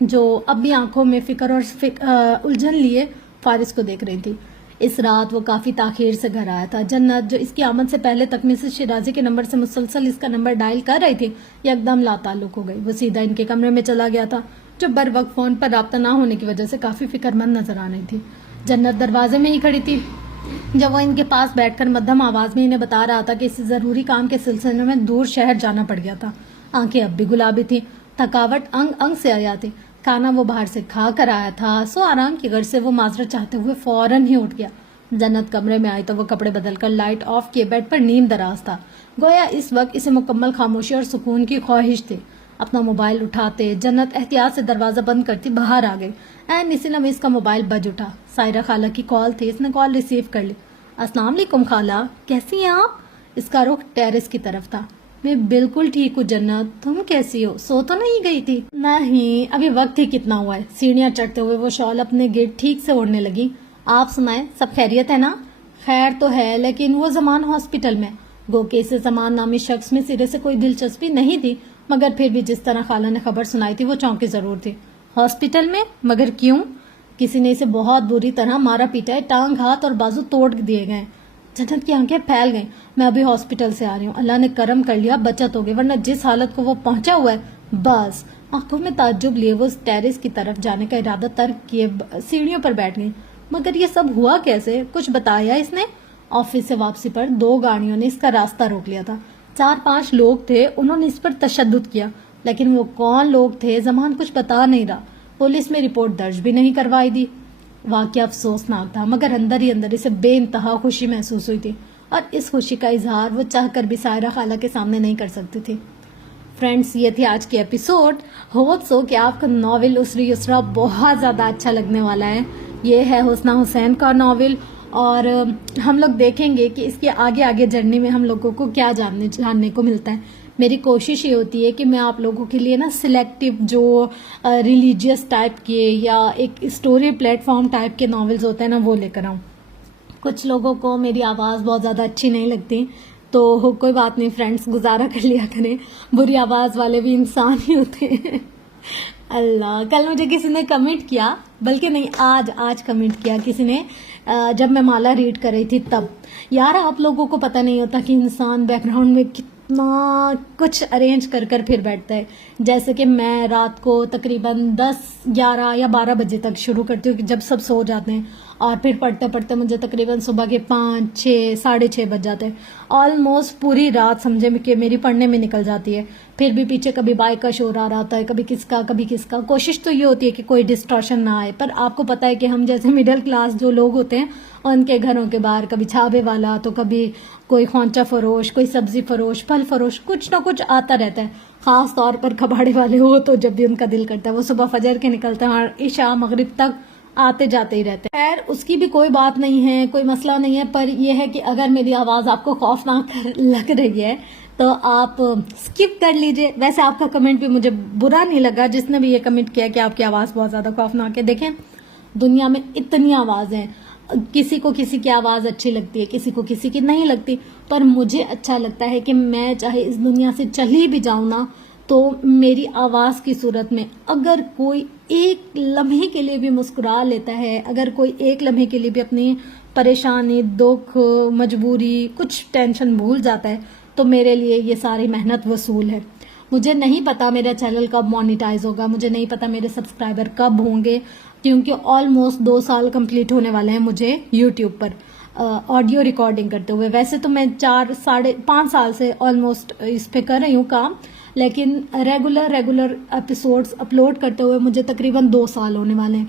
جو اب بھی آنکھوں میں فکر اور الجھن لیے فارس کو دیکھ رہی تھی۔ اس رات وہ کافی تاخیر سے گھر آیا تھا۔ جنت جو اس کی آمد سے پہلے تک مسز شیرازی کے نمبر سے مسلسل اس کا نمبر ڈائل کر رہی تھی، یکدم لا تعلق ہو گئی۔ وہ سیدھا ان کے کمرے میں چلا گیا تھا، جو بر وقت فون پر رابطہ نہ ہونے کی وجہ سے کافی فکر مند نظر آ رہی تھی۔ جنت دروازے میں ہی کھڑی تھی جب وہ ان کے پاس بیٹھ کر مدھم آواز میں انہیں بتا رہا تھا کہ اس ضروری کام کے سلسلے میں دور شہر جانا پڑ گیا تھا۔ آنکھیں اب بھی گلابی تھی، تھکاوٹ انگ انگ سے آیا تھی۔ کھانا وہ باہر سے کھا کر آیا تھا، سو آرام کی غرض سے وہ معذرت چاہتے ہوئے فوراً ہی اٹھ گیا۔ جنت کمرے میں آئی تو وہ کپڑے بدل کر لائٹ آف کیے بیڈ پر نیم دراز تھا، گویا اس وقت اسے مکمل خاموشی اور سکون کی خواہش تھی۔ اپنا موبائل اٹھاتے جنت احتیاط سے دروازہ بند کرتی باہر آ گئی۔ این اسی لمحے اس کا موبائل بج اٹھا۔ سائرہ خالہ کی کال تھی، اس نے کال ریسیو کر لی۔ السلام علیکم خالہ، کیسی ہیں آپ؟ اس کا رخ ٹیرس کی طرف تھا۔ میں بالکل ٹھیک ہوں جنت، تم کیسی ہو؟ سو تو نہیں گئی تھی؟ نہیں، ابھی وقت ہی کتنا ہوا ہے۔ سیڑھیاں چڑھتے ہوئے وہ شال اپنے گرد ٹھیک سے اوڑھنے لگی۔ آپ سنائیں، سب خیریت ہے نا؟ خیر تو ہے، لیکن وہ زمان ہاسپٹل میں۔ گو کہ اسے زمان نامی شخص میں سرے سے کوئی دلچسپی نہیں تھی، مگر پھر بھی جس طرح خالہ نے خبر سنائی تھی وہ چونکی ضرور تھی۔ ہاسپٹل میں؟ مگر کیوں؟ کسی نے اسے بہت بری طرح مارا پیٹا ہے، ٹانگ، ہاتھ اور بازو توڑ دیے گئے۔ جنت کی آنکھیں پھیل گئیں۔ میں ابھی ہاسپٹل سے آ رہی ہوں، اللہ نے کرم کر لیا بچت ہو گئی، ورنہ جس حالت کو وہ پہنچا ہوا ہے۔ بس آنکھوں میں تعجب لیے وہ اس ٹیرس کی طرف جانے کا ارادہ ترک کیے سیڑھیوں پر بیٹھ گئی۔ مگر یہ سب ہوا کیسے؟ کچھ بتایا اس نے؟ آفس سے واپسی پر 2 گاڑیوں نے اس کا راستہ روک لیا تھا۔ 4-5 لوگ تھے، انہوں نے اس پر تشدد کیا، لیکن وہ کون لوگ تھے زمان کچھ بتا نہیں رہا۔ پولیس میں رپورٹ درج بھی نہیں کروائی دی۔ واقعہ افسوسناک تھا، مگر اندر ہی اندر اسے بے انتہا خوشی محسوس ہوئی تھی، اور اس خوشی کا اظہار وہ چاہ کر بھی سائرہ خالہ کے سامنے نہیں کر سکتی تھی۔ فرینڈس، یہ تھی آج کی ایپیسوڈ۔ ہوپ سو کہ آپ کو ناول اسری یسریٰ بہت زیادہ اچھا لگنے والا ہے۔ یہ ہے حسنہ حسین کا ناول، اور ہم لوگ دیکھیں گے کہ اس کے آگے جرنی میں ہم لوگوں کو کیا جاننے کو ملتا ہے۔ میری کوشش یہ ہوتی ہے کہ میں آپ لوگوں کے لیے نا سلیکٹیو جو ریلیجیس ٹائپ کے یا ایک اسٹوری پلیٹ فارم ٹائپ کے ناولز ہوتے ہیں نا، وہ لے کر آؤں۔ کچھ لوگوں کو میری آواز بہت زیادہ اچھی نہیں لگتی، تو کوئی بات نہیں فرینڈس، گزارا کر لیا کریں، بری آواز والے بھی انسان ہی ہوتے ہیں۔ اللہ، کل مجھے کسی نے کمنٹ کیا، بلکہ نہیں آج کمنٹ کیا کسی نے، جب میں مالا ریڈ کر رہی تھی تب، یار آپ لوگوں کو پتہ نہیں ہوتا کہ انسان بیک گراؤنڈ میں کتنا کچھ ارینج کر پھر بیٹھتا ہے۔ جیسے کہ میں رات کو تقریباً 10, 11 یا 12 بجے تک شروع کرتی ہوں، کہ جب سب سو جاتے ہیں، اور پھر پڑھتے مجھے تقریباً صبح کے 5, 6, 6:30 بج جاتے ہیں۔ آلموسٹ پوری رات سمجھے کہ میری پڑھنے میں نکل جاتی ہے۔ پھر بھی پیچھے کبھی بائک کا شور آ رہا ہوتا ہے، کبھی کس کا۔ کوشش تو یہ ہوتی ہے کہ کوئی ڈسٹارشن نہ آئے، پر آپ کو پتہ ہے کہ ہم جیسے مڈل کلاس جو لوگ ہوتے ہیں، ان کے گھروں کے باہر کبھی چھابے والا، تو کبھی کوئی خوانچہ فروش، کوئی سبزی فروش، پھل فروش، کچھ نہ کچھ آتا رہتا ہے۔ خاص طور پر کباڑے والے ہو تو جب بھی ان کا دل کرتا ہے وہ صبح فجر کے نکلتے ہیں اور عشاء مغرب تک آتے جاتے ہی رہتے ہیں۔ خیر اس کی بھی کوئی بات نہیں ہے، کوئی مسئلہ نہیں ہے، پر یہ ہے کہ اگر میری آواز آپ کو خوفناک لگ رہی ہے تو آپ سکپ کر لیجئے۔ ویسے آپ کا کمنٹ بھی مجھے برا نہیں لگا، جس نے بھی یہ کمنٹ کیا کہ آپ کی آواز بہت زیادہ خوفناک ہے۔ دیکھیں دنیا میں اتنی آوازیں، کسی کو کسی کی آواز اچھی لگتی ہے، کسی کو کسی کی نہیں لگتی، پر مجھے اچھا لگتا ہے کہ میں چاہے اس دنیا سے چلی بھی جاؤں نا، تو میری آواز کی صورت میں اگر کوئی ایک لمحے کے لیے بھی مسکرا لیتا ہے، اگر کوئی ایک لمحے کے لیے بھی اپنی پریشانی، دکھ، مجبوری، کچھ ٹینشن بھول جاتا ہے، تو میرے لیے یہ ساری محنت وصول ہے۔ مجھے نہیں پتا میرا چینل کب مونیٹائز ہوگا، مجھے نہیں پتا میرے سبسکرائبر کب ہوں گے، کیونکہ آلموسٹ 2 سال کمپلیٹ ہونے والے ہیں مجھے یوٹیوب پر آڈیو ریکارڈنگ کرتے ہوئے۔ ویسے تو میں 4-5 سال سے آلموسٹ اس پہ کر رہی ہوں کام، لیکن ریگولر ایپیسوڈز اپلوڈ کرتے ہوئے مجھے تقریباً 2 سال ہونے والے ہیں،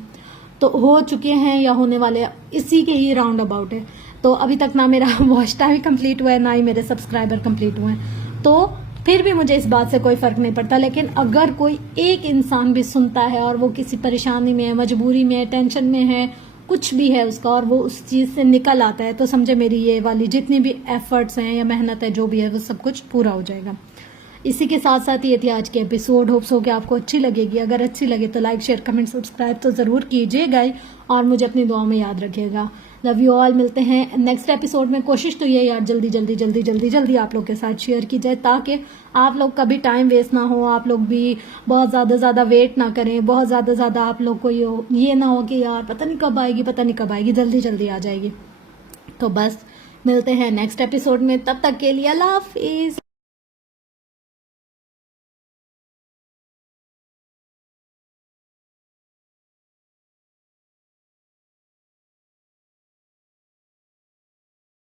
تو ہو چکے ہیں یا ہونے والے اسی کے ہی راؤنڈ اباؤٹ ہے۔ تو ابھی تک نہ میرا واچ ٹائم کمپلیٹ ہوا ہے، نہ ہی میرے سبسکرائبر کمپلیٹ ہوئے ہیں، تو پھر بھی مجھے اس بات سے کوئی فرق نہیں پڑتا۔ لیکن اگر کوئی ایک انسان بھی سنتا ہے اور وہ کسی پریشانی میں ہے، مجبوری میں ہے، ٹینشن میں ہے، کچھ بھی ہے اس کا، اور وہ اس چیز سے نکل آتا ہے، تو سمجھے میری یہ والی جتنی بھی ایفرٹس ہیں یا محنت ہے جو بھی ہے، وہ سب کچھ پورا ہو جائے گا۔ اسی کے ساتھ ساتھ یہ تھی آج کی ایپیسوڈ۔ ہوپس ہو کہ آپ کو اچھی لگے گی، اگر اچھی لگے تو لائک، شیئر، کمنٹ، سبسکرائب تو ضرور کیجیے گا، اور مجھے اپنی دعاؤں میں یاد رکھیے گا۔ لو یو آل، ملتے ہیں نیکسٹ ایپیسوڈ میں۔ کوشش تو یہ یار جلدی آپ لوگ کے ساتھ شیئر کی جائے، تاکہ آپ لوگ کا بھی ٹائم ویسٹ نہ ہو، آپ لوگ بھی بہت زیادہ ویٹ نہ کریں، بہت زیادہ آپ لوگ کو یہ نہ ہو کہ یار پتہ نہیں کب آئے گی، جلدی آ جائے گی۔ تو بس ملتے ہیں نیکسٹ ایپیسوڈ میں، تب تک کے لیے اللہ حافظ۔